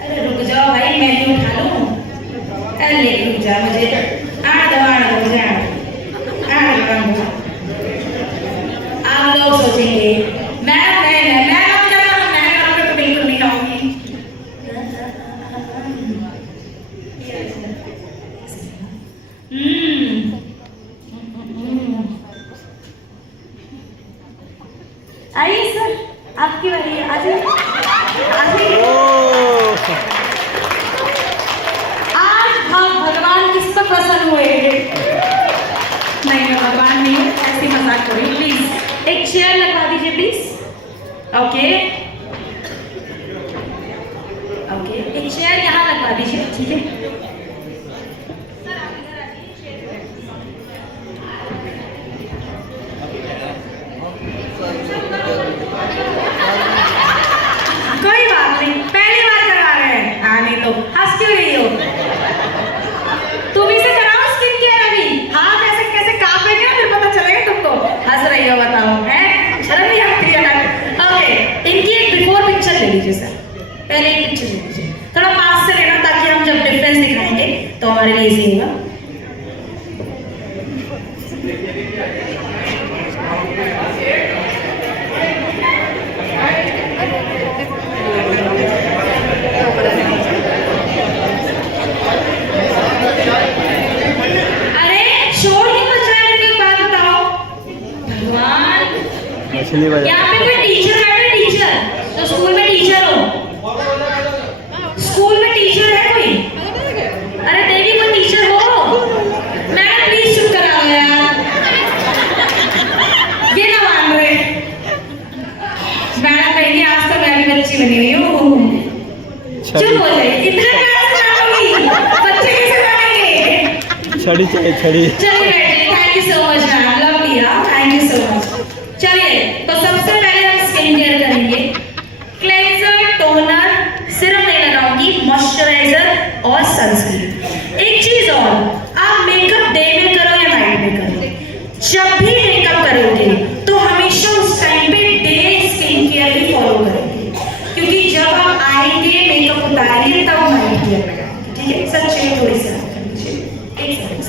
अरे रुक जाओ भाई, मैं भी उठा लूं। अरे रुक जा, मुझे आने दो मुझे आने दो। आप लोग सोचेंगे मैं अब क्या, मैं तो बिल्कुल नहीं आऊंगी। आइए सर, आपकी बारी है, आज भगवान किस पर प्रसन्न हुए? नहीं, मैं भगवान नहीं हूँ, ऐसी मजाक करो प्लीज। एक चेयर लगवा दीजिए प्लीज। ओके ओके, एक चेयर यहाँ लगवा दीजिए, ठीक है? कोई बात नहीं, पहली बार करवा रहे हैं। हाँ नहीं तो हंस क्यों रही हो? तुम इसे कराओ स्किन केयर अभी। हाथ ऐसे कैसे कांपेंगे ना, फिर पता चलेगा तुमको। हंस रही हो, बताओ, हैं? शर्म नहीं आती है ना? ओके, इनकी एक बिफोर पिक्चर ले लीजिए सर, पहले एक पिक्चर ले लीजिए, थोड़ा पास से लेना ताकि हम जब डिफरेंस दिखाएंगे तो हमारे लिए इजी होगा। यहाँ पे कोई टीचर है? टीचर तो स्कूल में टीचर हो, स्कूल में टीचर है कोई? अरे देवी कोई टीचर हो? मैडम प्लीज चुप करा दो यार, ये ना मान रहे। मैडम कहेंगे आज तो मैं भी बच्ची बनी हुई हूँ। चुप हो जाए, इतना प्यार से मानोगी, बच्चे कैसे मानेंगे? छड़ी चलिए बैठिए। Thank you so much ma'am, lovely, thank you so much. चलिए, तो सबसे पहले हम स्किन केयर करेंगे। क्लेंजर, टोनर, सिरम नहीं लगाऊंगी, मॉइस्चराइजर और सनस्क्रीन। एक चीज और, आप मेकअप डे में करो या नाइट में करो, जब भी मेकअप करोगे तो हमेशा उस टाइम पे डे स्किन केयर ही फॉलो करेंगे, क्योंकि जब आप आएंगे मेकअप उतारिए तब नाइट केयर लगाएंगे, ठीक है? सर चलिए थोड़ी सी कर लीजिए, एक सेकंड,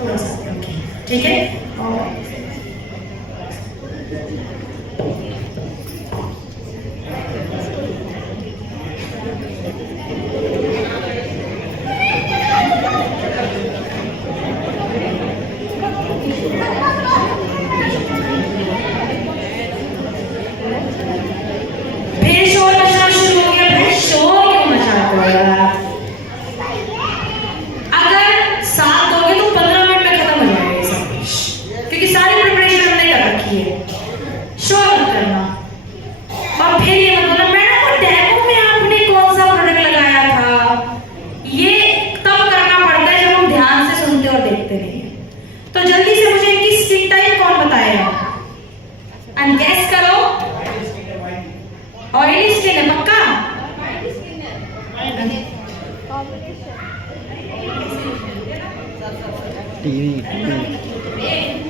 थोड़ा सा, ठीक है? और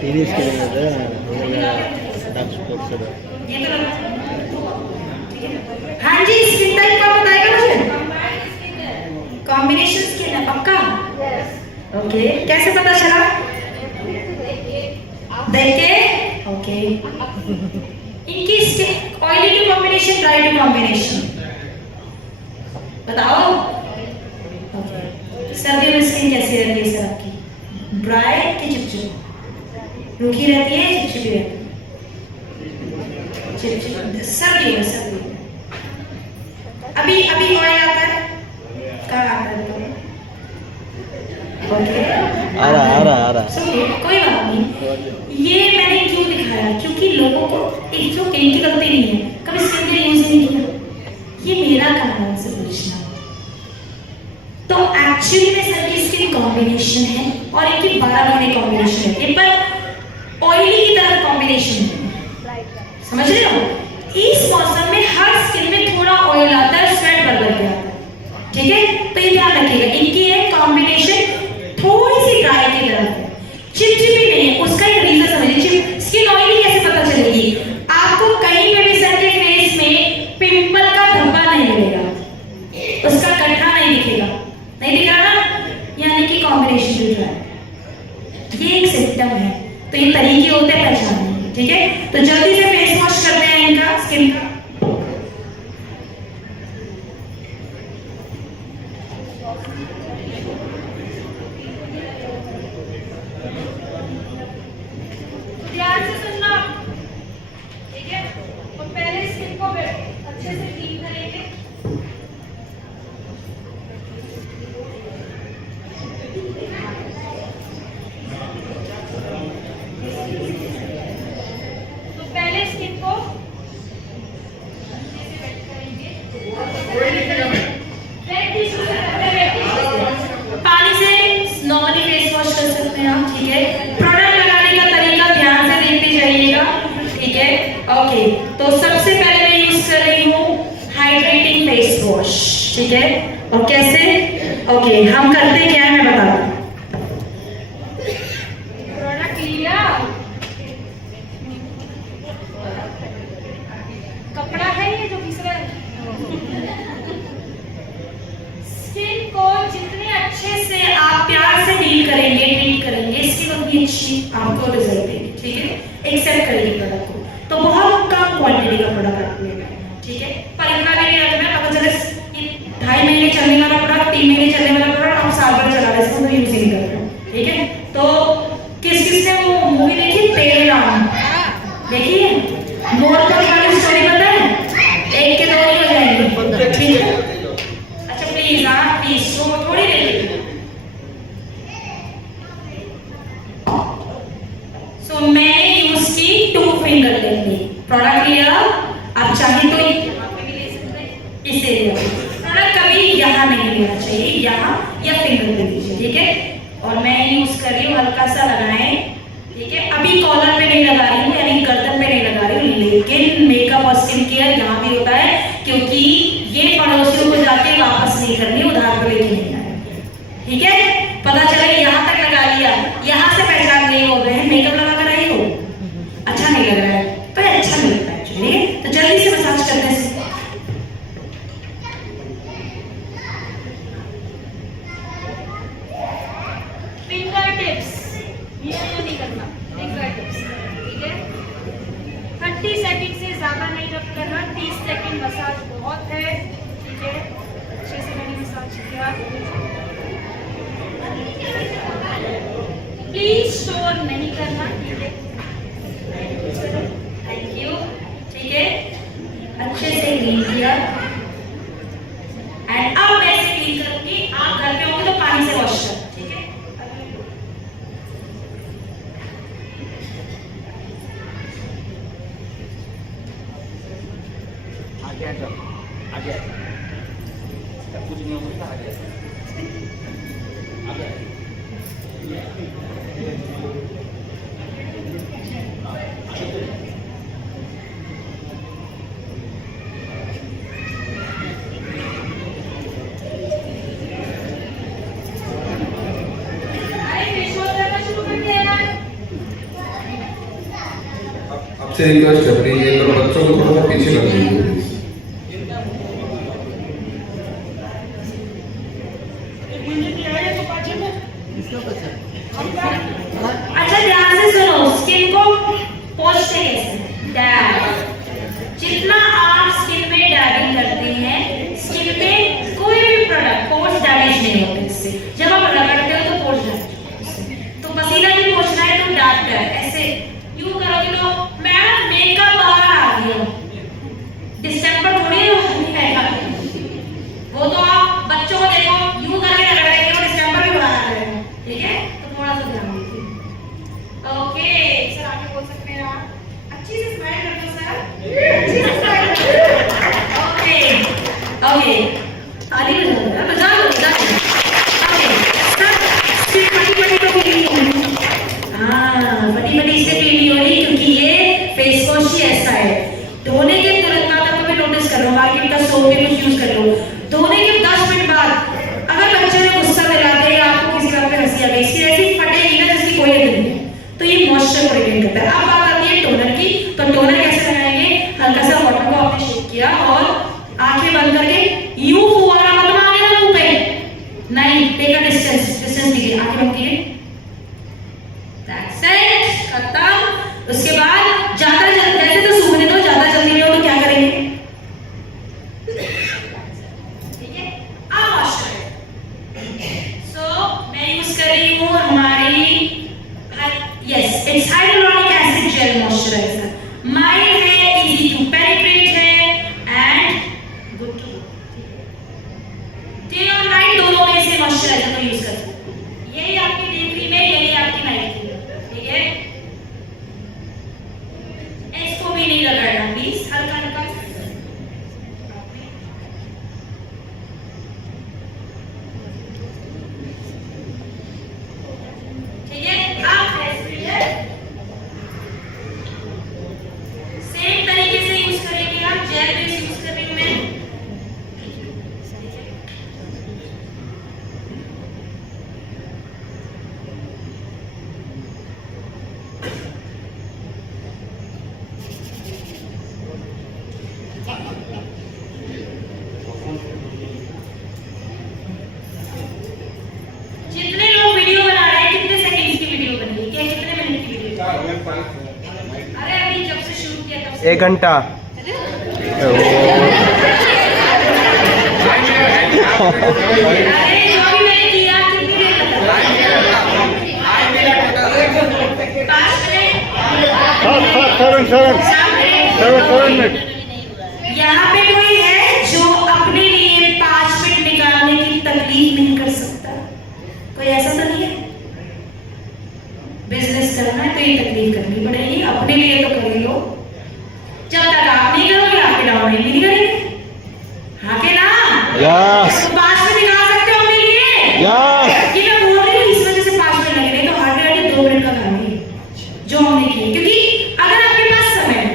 टीवी स्किन हाँ जी, स्किन टाइप का बताएगा मुझे? कॉम्बिनेशन स्किन है पक्का? ओके, कैसे पता चला? देख के? ओके, इनकी skin oily to combination, dry to combination बताओ। ओके, सर्दी में स्किन कैसी रहती है सर आपकी? ड्राई कि चिपचिप? रूखी रहती है, चिपचिपी रहती है? चिपचिप सर्दी में, सर्दी में। अभी अभी ऑयल आता है, कहाँ आता है? ओके, आ रहा कोई बात नहीं। ये मैंने क्यों दिखाया? क्योंकि लोगों को एक तो कहीं की गलती नहीं है, कभी स्किन केयर यूज नहीं किया, ये मेरा काम है उनसे पूछना। तो एक्चुअली में सर की स्किन कॉम्बिनेशन है और एक की 12 महीने कॉम्बिनेशन है, ये पर ऑयली की तरफ कॉम्बिनेशन है, समझ रहे हो? इस मौसम में हर स्किन में थोड़ा ऑयल आता है, स्वेट भर भर के आता है, ठीक है? तो ये ध्यान रखिएगा, इनकी है कॉम्बिनेशन थोड़ी सी ड्राई की तरफ है, चिपचिपी नहीं है। उसका एक रीजन समझिए, स्किन ऑयली कैसे पता चलेगी? आपको कहीं पे भी सर के फेस में पिंपल का धब्बा नहीं मिलेगा, उसका गड्ढा नहीं दिखेगा, नहीं दिख रहा ना, यानी कि कॉम्बिनेशन भी ड्राई है। ये एक सिम्टम है, तो ये तरीके होते हैं पहचानने के, ठीक है? तो जल्दी से फेस वॉश करते हैं इनका, स्किन का। ध्यान से सुनना, ठीक है? तो पहले स्किन को अच्छे से क्लीन करेंगे। तो पहले स्किन को अच्छे से वेट करेंगे, वेट टिश्यू से करते हैं, पानी से नॉर्मली फेस वॉश कर सकते हैं आप, ठीक है? प्रोडक्ट लगाने का तरीका ध्यान से देखते जाइएगा, ठीक है? ओके, तो सबसे पहले मैं यूज कर रही हूँ हाइड्रेटिंग फेस वॉश, ठीक है? और कैसे? ओके, हम करते क्या है मैं बता दूं। प्रोडक्ट लिया, कपड़ा है ये जो घिस रहा है, स्किन को जितने अच्छे से आप प्यार से डील करेंगे, ट्रीट करेंगे, स्किन उतनी अच्छी आपको रिजल्ट देगी, ठीक है? एक्सेप्ट करेंगे प्रोडक्ट को, तो बहुत कम क्वांटिटी का प्रोडक्ट आपको लेना है, ठीक है? पर इतना भी नहीं रखना, पता चले 2.5 महीने चलने वाला प्रोडक्ट, 3 महीने चलने वाला प्रोडक्ट आप साल भर चला रहे, इसको तो यूज नहीं कर रहे हो, ठीक है? तो किस किस ने वो मूवी देखी तेरे नाम, देखिए मोर को वाली स्टोरी पता है? एक के दो ही हो जाएंगे, ठीक है? अच्छा प्लीज, हाँ प्लीज, सो थोड़ी देर। सो मैंने यूज की 2 फिंगर टेक्निक, प्रोडक्ट लिया, आप चाहे तो यहाँ पे भी ले सकते हैं, इसे लिया, प्रोडक्ट कभी यहाँ नहीं लेना चाहिए, यहाँ या फिंगर पे लीजिए, ठीक है? और मैं यूज कर रही हूँ, हल्का सा लगाएं, ठीक है? अभी कॉलर पे नहीं लगा रही हूँ, यानी गर्दन पे नहीं लगा रही हूँ, लेकिन मेकअप और स्किन केयर यहाँ भी होता है, क्योंकि ये पड़ोसियों को जाके वापस नहीं करनी, उधार पे लेके नहीं आए, ठीक है? पता चला यहाँ तक लगा लिया, यहाँ से पहचान नहीं हो गए, मेकअप लगा कर आई हो, अच्छा नहीं लग रहा है, पर अच्छा नहीं लगता है, ठीक है? तो जल्दी से मसाज करते हैं। फिंगर टिप्स, ये नहीं करना, फिंगर टिप्स, ठीक है? 30 सेकंड से ज्यादा नहीं रख करना, 30 सेकंड मसाज बहुत है, ठीक है? अच्छे से मैंने मसाज किया, प्लीज शोर नहीं करना, ठीक है? थैंक यू, ठीक है? अच्छे से क्लीन किया, एंड अब मैं ऐसे क्लीन करूंगी, आप घर पे होंगे तो पानी से वॉश कर, ठीक है? आगे कुछ नहीं होता, आगे आपसे रिक्वेस्ट है प्लीज, ये बच्चों को थोड़ा पीछे कर दीजिए। अच्छा ध्यान से सुनो, स्किन को पोंछते कैसे? डैब, जितना आप स्किन में डैबिंग करते हैं, स्किन में कोई भी प्रोडक्ट पोर्स डैमेज नहीं होते इससे। जब आप रगड़ते हो तो पोर्स डैमेज, तो पसीना भी पोंछना है तो डैब कर, ऐसे यूं करोगे तो मैडम मेकअप बाहर आ गया, डिस्टेंपर थोड़ी है, वो तो आप बच्चों को देखो यूं करके रगड़ेंगे और डिस्टेंपर भी बाहर आ जाएगा, ठीक है? तो थोड़ा सा ध्यान दीजिए। ओके सर, आगे बोल सकते हैं आप, अच्छी से स्माइल कर दो सर, अच्छी से स्माइल कर दो। ओके ओके, आगे बजा दो, ओके रही हूँ हमारी, yes it's hyaluronic acid gel moisturizer. Mild है, इजी टू पेनिट्रेट है एंड गुड टू डे और नाइट दोनों में से मॉइस्चराइजर को यूज कर सकते हैं। यही आपकी डे क्रीम है, यही आपकी नाइट क्रीम है, ठीक है। इसको भी नहीं रगड़ना प्लीज, हल्का हल्का सेम तरीके से यूज करेंगे आप, जेल बेस यूज कर रही हूं मैं। जितने लोग वीडियो बना रहे हैं, कितने सेकंड्स की वीडियो बनी है, क्या कितने मिनट की वीडियो? अरे अभी जब से शुरू किया तब से 1 घंटा। अरे जो भी मैंने किया कितनी देर लगा? 5 मिनट। यहाँ पे कोई है जो अपने लिए 5 मिनट निकालने की तकलीफ नहीं कर सकता? कोई ऐसा तो नहीं है? बिजनेस करना है तो ये तकलीफ करनी पड़ेगी, अपने लिए तो कर लो। जब तक आप नहीं करोगे आपके डाउन नहीं करेंगे, हाँ के ना? यस तो 5 मिनट निकाल सकते हो अपने लिए? यस। ये मैं बोल रही हूँ इस वजह से 5 मिनट लगे, नहीं तो हार्डली हार्डली 2 मिनट का काम है जो हमने किया। क्योंकि अगर आपके पास समय है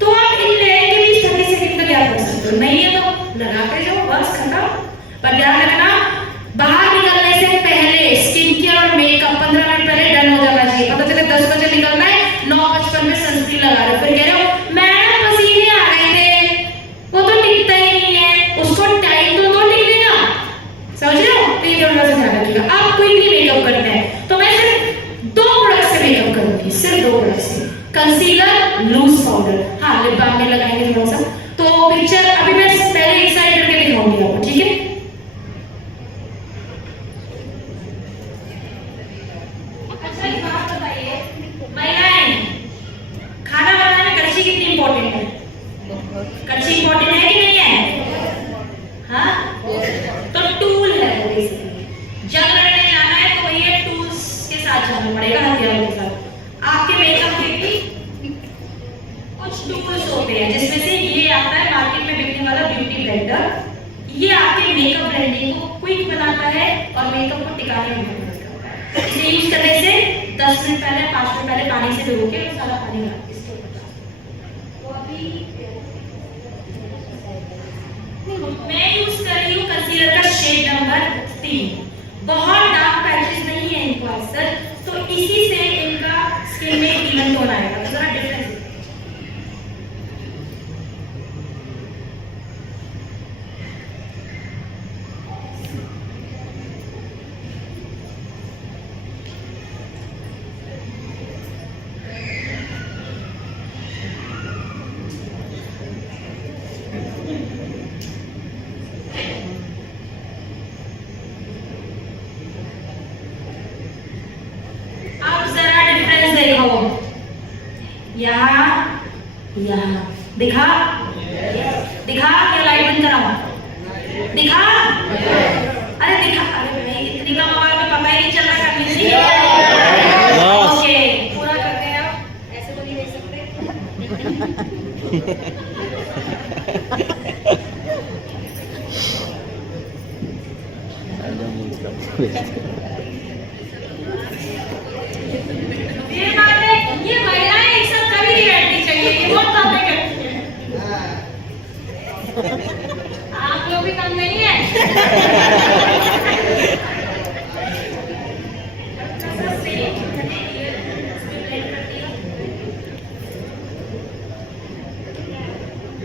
तो आप इन लेयर के बीच 30 सेकंड तक याद कर सकते हो, नहीं है तो लगा के जाओ, बस खत्म। पर ध्यान रखना, बाहर निकलने से पहले स्किन केयर और मेकअप 15 मिनट पहले डन हो जाना चाहिए। पता चले 10 बजे निकलना है, 9:55 में सनस्क्रीन लगा रहे हो, फिर कह रहे हो मैडम पसीने आ गए थे, वो तो टिकता ही नहीं है, उसको टाइम तो टिकने ना, समझ रहे हो? तो ये थोड़ा सा ध्यान रखिएगा। आप क्विकली मेकअप करते हैं तो मैं सिर्फ 2 प्रोडक्ट से मेकअप करूंगी, सिर्फ 2 प्रोडक्ट से, कंसीलर, लूज पाउडर। हाँ लिप बाम में लगाएंगे थोड़ा सा। तो पिक्चर अभी मैं पहले एक साइड करके दिखाऊंगी आपको, ठीक है? अच्छा एक बात बताइए, महिलाएं, खाना बनाने में कड़छी कितनी इंपॉर्टेंट है? कड़छी इंपॉर्टेंट है कि नहीं है? हाँ तो टूल है वो बेसिकली। जब लड़ने जाना है तो भैया टूल्स के साथ जाना पड़ेगा, हथियारों के साथ। आपके मेकअप के भी कुछ टूल्स होते हैं, जिसमें से ये आता है मार्केट में बिकने वाला ब्यूटी ब्लेंडर। ये आपके मेकअप ब्लेंडिंग को क्विक बनाता है और मेकअप को टिकाने में मदद करता है। इसे यूज करने से 10 मिनट पहले 5 मिनट पहले पानी से भिगो के सारा पानी निकाल इसके ऊपर। तो अभी मैं यूज कर रही हूँ कंसीलर का शेड नंबर 3। बहुत डार्क पैचेस नहीं है इनको अक्सर, तो इसी से इनका स्किन में इवन टोन आएगा, तो जरा डिफरेंस। यहाँ यहाँ दिखा दिखा, क्या लाइट बंद कराऊं? दिखा, अरे दिखा, अरे भाई इतनी कम आवाज में पता ही नहीं चल रहा करनी चाहिए। ओके पूरा करते हैं आप, ऐसे तो नहीं देख सकते। ये बात है, ये महिलाएं एक साथ कभी नहीं बैठनी चाहिए, ये बहुत बातें करती हैं। आप लोग भी कम नहीं है।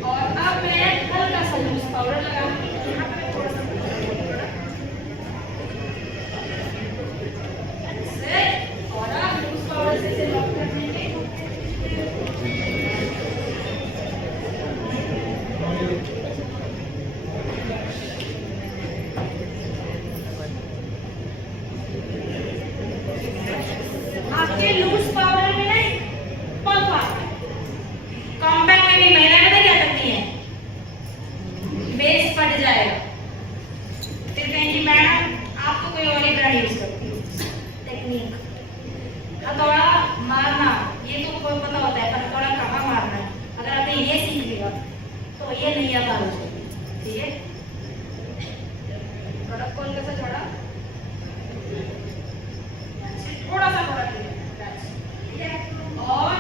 और अब मैं हल्का सा लूज पाउडर लगाऊंगी, यहाँ पे थोड़ा सा पैटर्न यूज करती हूँ, टेक्निक। हथौड़ा मारना, ये तो आपको पता होता है, पर हथौड़ा कहाँ मारना है। अगर आपने ये सीख लिया तो ये नहीं आता मुझे, ठीक है। थोड़ा खोल कैसा छोड़ा, थोड़ा सा थोड़ा, ठीक है। और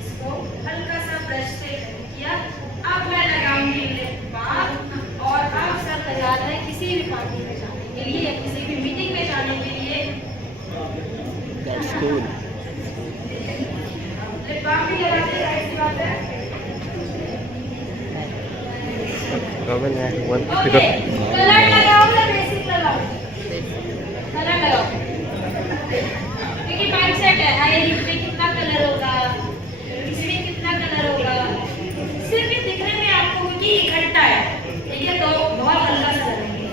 इसको हल्का सा ब्रश से किया। अब मैं लगाऊंगी लिप बाम, और अब सब तैयार है किसी भी पार्टी में जाने के लिए या किसी भी मीटिंग में जाने के लिए। That's cool. लिप बाम भी लगाते हैं, ऐसी बात है। Robin, one ओके, कलर लगाओ ना, बेसिक लगाओ, कलर लगाओ, क्योंकि माइंड सेट है, हाय इसमें कितना कलर होगा, इसमें कितना कलर होगा, सिर्फ ये दिखने में आपको क्योंकि इकट्ठा है, ठीक है, तो बहुत हल्का सा लगेंगे।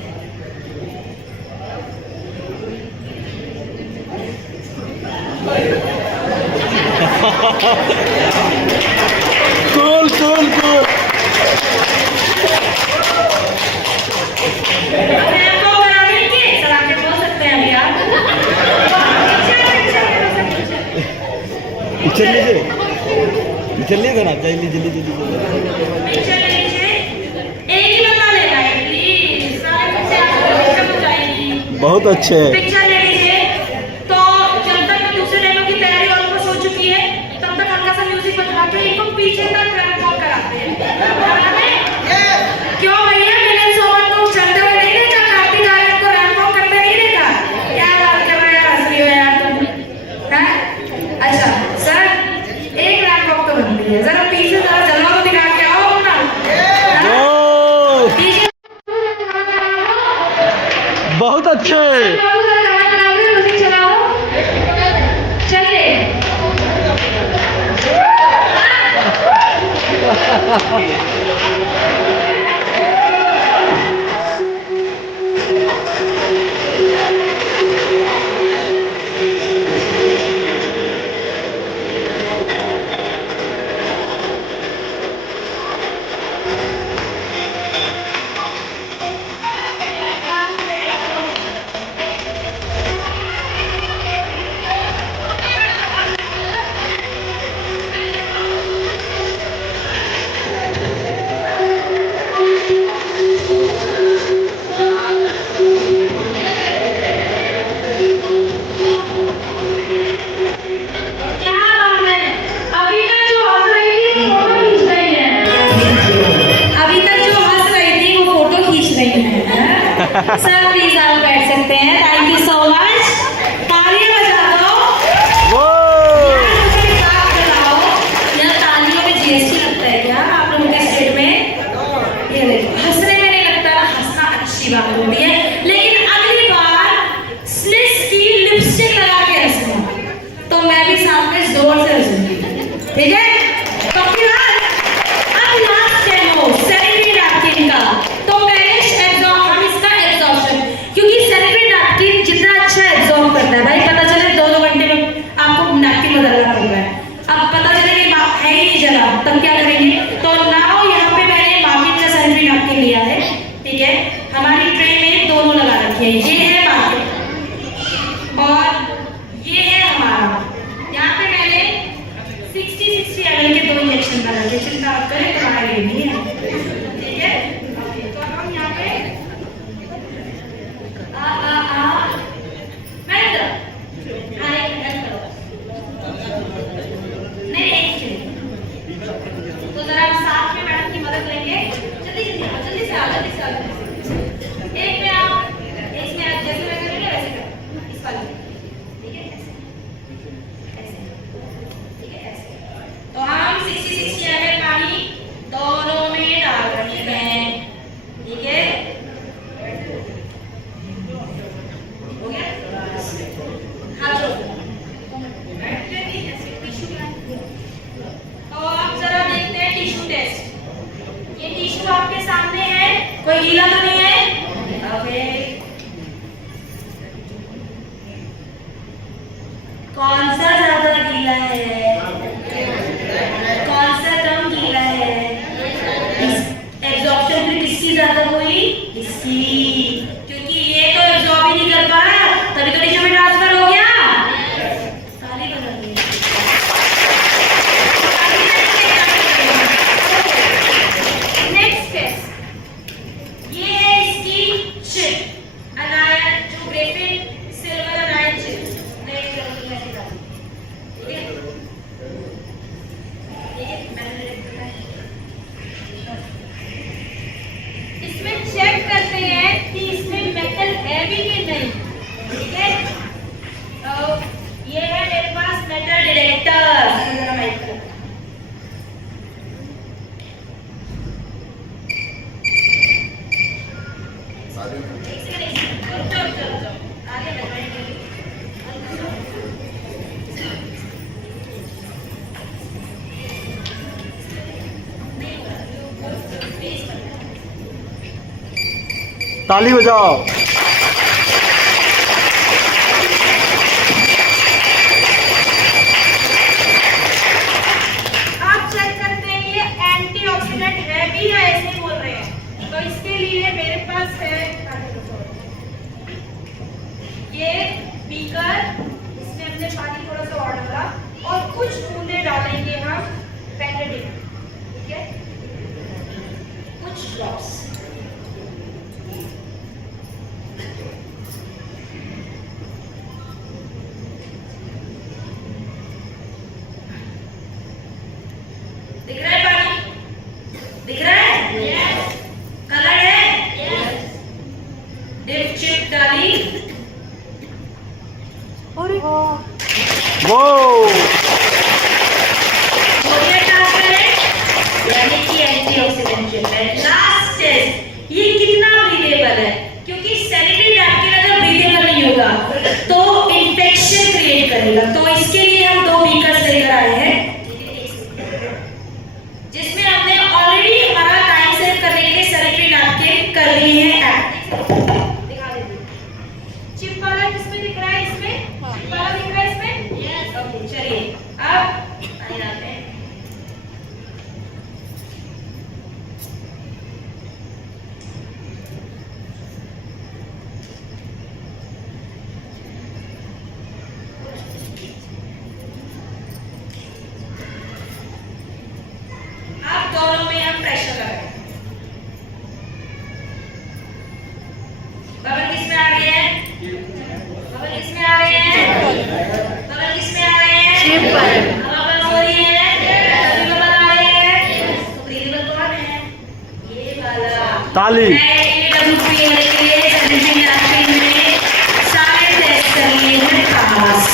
cool, cool, cool. अपने आप को बना देंगे, चला के बोल सकते हैं अभी आप। पिक्चर लीजिए ना, जल्दी जल्दी जल्दी जल्दी। पिक्चर ले लीजिए, एक ही बंदा लेना है प्लीज, सारे बच्चे आपको पिक्चर हो जाएगी। बहुत अच्छे। पिक्चर ले लीजिए। तो जब तक दूसरे डेमो की तैयारी ऑलमोस्ट हो चुकी है, तब तक हल्का सा म्यूजिक बजा के इनको पीछे तक रैंप वॉक कराते हैं। क्यों भैया, मैंने सोमन को चलते हुए नहीं देखा, कार्तिक आर्यन को रैंप वॉक करते नहीं देखा? क्या बात कर रहे हो यार, हंस रही हो यार तुम, हैं? अच्छा सर, एक रैंप वॉक तो बनती है, जरा पीछे जरा जलवा तो दिखा के आओ अपना। पीछे बहुत अच्छे। म्यूजिक चलाओ, चलिए। सर प्लीज आप बैठ सकते हैं, थैंक यू सो मच, तालियां बजा दो। मुझे एक बात बताओ, यहाँ तालियों में जीएसटी लगता है क्या आप लोगों के स्टेट में? ये देखो, हंसने में नहीं लगता, हंसना अच्छी बात होती है, लेकिन अगली बार स्लिस की लिपस्टिक लगा के हंसना, तो मैं भी सामने जोर से हंसूंगी, ठीक है? तो फिर अब लास्ट डेमो सैनिटरी नैपकिन का, तो पहले क्योंकि सैनिटरी नैपकिन जितना अच्छा एब्जॉर्ब करता है भाई, पता चले 2-2 घंटे में आपको नैपकिन बदलना पड़ रहा है, अब पता चले कि है ही नहीं जला, तब क्या करेंगे? तो नाउ यहाँ पे मैंने मार्केट का सैनिटरी नैपकिन लिया है, ठीक है, हमारी ट्रे में दोनों लगा रखे हैं, ये है मार्केट और ये है हमारा। यहाँ पे मैंने 60 ml के 2 इंजेक्शन लगा रखे, चिंता मत करें, तुम्हारा ये नहीं है, ठीक है। तो हम यहाँ पे तो जरा साथ में मैडम की मदद लेंगे, जल्दी जल्दी से आओ, जल्दी से आओ। एक में आप, इसमें आप जैसे मैं करेंगे वैसे करो, इस वाले में, ठीक है, ऐसे ऐसे, ठीक है, ऐसे। तो हम 60 ml पानी दोनों में डाल रहे हैं, ठीक है, हो गया? हाथ जोड़ो। तो आप जरा देखते हैं टिश्यू टेस्ट, ये टिश्यू आपके सामने है, कोई गीला तो नहीं है? ओके, कौन सा ज्यादा गीला है, कौन सा कम गीला है? एब्जॉर्प्शन फिर किसकी ज्यादा हुई? इसकी, क्योंकि ये तो एब्जॉर्ब ही नहीं कर पा रहा है, ताली बजाओ। आप चेक करते हैं ये एंटीऑक्सीडेंट है भी या ऐसे बोल रहे हैं, तो इसके लिए मेरे पास है ये बीकर, इसमें हमने पानी थोड़ा सा और डाला और कुछ बूंदे डालेंगे हम पेंडेटिव, ठीक है, कुछ ड्रॉप्स। दिख रहा है पानी? दिख रहा है? यस। कलर है? यस। डिप चिप डाली वो सोडियम ट्रांसपेरेंट यानी कि एंटीऑक्सीडेंट है। लास्ट टेस्ट, ये कितना ब्रीदेबल है, क्योंकि सैनिटरी नैपकिन अगर ब्रीदेबल नहीं होगा तो इन्फेक्शन क्रिएट करेगा। तो इसके लिए हम 2 बीकर्स लेकर आए हैं जिसमें हमने ऑलरेडी हमारा टाइम सेव करने के लिए सैनिटरी नैपकिन कर दिए हैं ऐड। दिखा देती हूं। चिप वाला किसमें दिख रहा है? इसमें चिप वाला दिख रहा है इसमें? यस। ओके, चलिए अब पानी डालते हैं। अब दोनों में हम प्रेशर लगाएं। बबल किसमें आ रही है? बबल किसमें आ रही है? बबल किसमें आ रही है? चिप पर। बबल हो रही है? सभी बबल आ रही है? तो ब्रीदेबल कौन है? ये वाला। ताली। ये WP वाले के लिए सैनिटरी नैपकिन में सारे टेस्ट कर लिए हैं पास।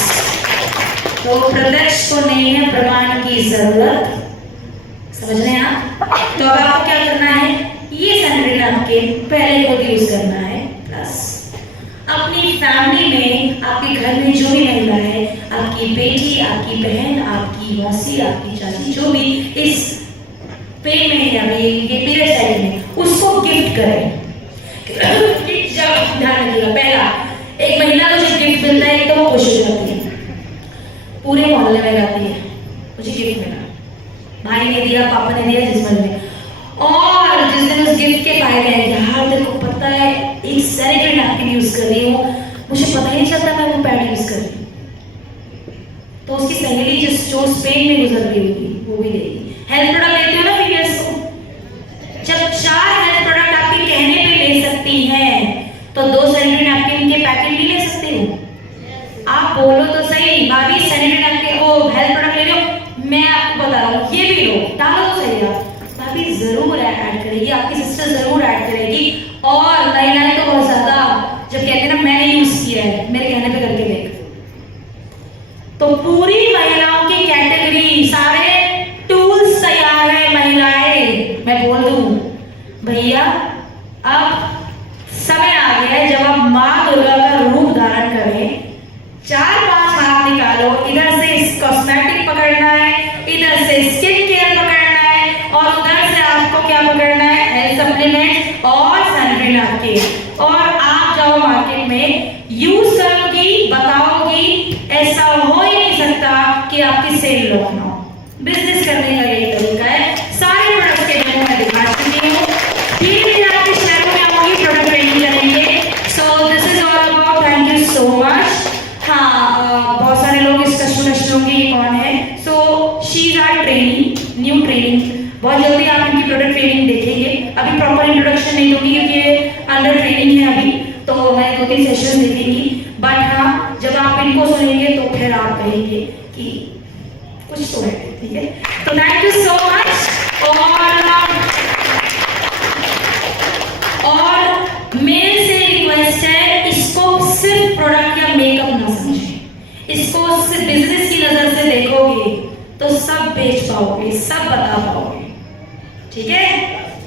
तो प्रत्यक्ष को नहीं है प्रमाण की जरूरत, समझ रहे हैं आप? तो अब आपको क्या करना है, ये सैनिटरी नैपकिन पहले को यूज करना है, प्लस अपनी फैमिली में, आपके घर में जो भी महिला है, आपकी बेटी, आपकी बहन, आपकी मौसी, आपकी चाची, जो भी इस पेन में या ये पीरियड टाइम में, उसको गिफ्ट करें। गिफ्ट जब ध्यान रखिएगा, पहला एक महिला को जब गिफ्ट मिलता है तो वो खुश हो जाती है, पूरे मोहल्ले में गाती है मुझे गिफ्ट मिला, भाई ने दिया, पापा ने दिया, जिसमें ने। और जिस दिन उस गिफ्ट के फायदे हैं, यार तेरे को पता है एक सैनिटरी नैपकिन यूज कर रही हूँ, मुझे पता ही नहीं चलता मैं वो पैड यूज कर रही हूँ, तो उसकी सहेली जो स्पेन में गुजर रही होगी वो भी देगी। हेल्थ प्रोडक्ट लेते हो ना फीमेल्स को, जब 4 हेल्थ प्रोडक्ट आपके कहने पे ले सकती हैं तो 2 सैनिटरी नैपकिन के पैकेट भी ले सकते हो। आप बोलो तो सही, भाभी सैनिटरी नैपकिन वो हेल्थ प्रोडक्ट ले लो, मैं आपको बता रहा हूँ, ये भी लो, डालो तो सही आप, भाभी जरूर ऐड करेगी, आपकी सिस्टर जरूर ऐड करेगी। और महिलाएं तो बहुत ज्यादा जब कहते हैं ना मैंने यूज किया है, मेरे कहने पे करके देख, तो पूरी महिलाओं की कैटेगरी, सारे टूल्स तैयार है महिलाएं। मैं बोल दूं भैया, अब समय आ गया है जब आप माँ दुर्गा का रूप धारण करें। 4-5 हाथ निकालो, इधर से कॉस्मेटिक पकड़ना है, इधर से स्किन केयर पकड़ना है, और उधर से आपको क्या पकड़ना है, हेल्थ सप्लीमेंट और सैनिटरी नैपकिन। और आप जाओ मार्केट में, यूज करोगी, बताओगी, ऐसा हो ही नहीं सकता कि आपकी सेल लॉस ना हो। बिजनेस करने का यही तरीका है। सारे प्रोडक्ट्स के डेमो मैं दिखा चुकी हूँ, धीरे-धीरे आपके शहरों में आऊंगी, प्रोडक्ट ट्रेनिंग करेंगे। So this is all about, thank you so much. हाँ, बहुत सारे लोग इस कस्टमर होंगे कौन है। So she is our training, new training, बहुत जल्दी आप इनकी प्रोडक्ट ट्रेनिंग देखेंगे। अभी प्रॉपर इंट्रोडक्शन नहीं दूंगी क्योंकि ये अंडर ट्रेनिंग है अभी, तो मैं 2-3 सेशन देखेंगी। बट हाँ, जब आप इनको सुनेंगे तो फिर आप कहेंगे कि कुछ तो है, ठीक है। तो थैंक यू सो मच। और मेरे से रिक्वेस्ट है, इसको सिर्फ प्रोडक्ट या मेकअप ना समझें, इसको सिर्फ बिजनेस की नजर से देखोगे तो सब बेच पाओगे, सब बता पाओगे, ठीक है।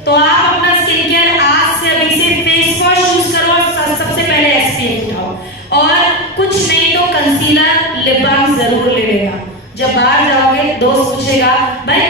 तो आप अपना स्किन केयर आज से अभी से फेस वॉश यूज करो, सबसे पहले एसपीएफ उठाओ, और कुछ नहीं तो कंसीलर, लिप बाम जरूर ले लेना। जब बाहर जाओगे दोस्त पूछेगा भाई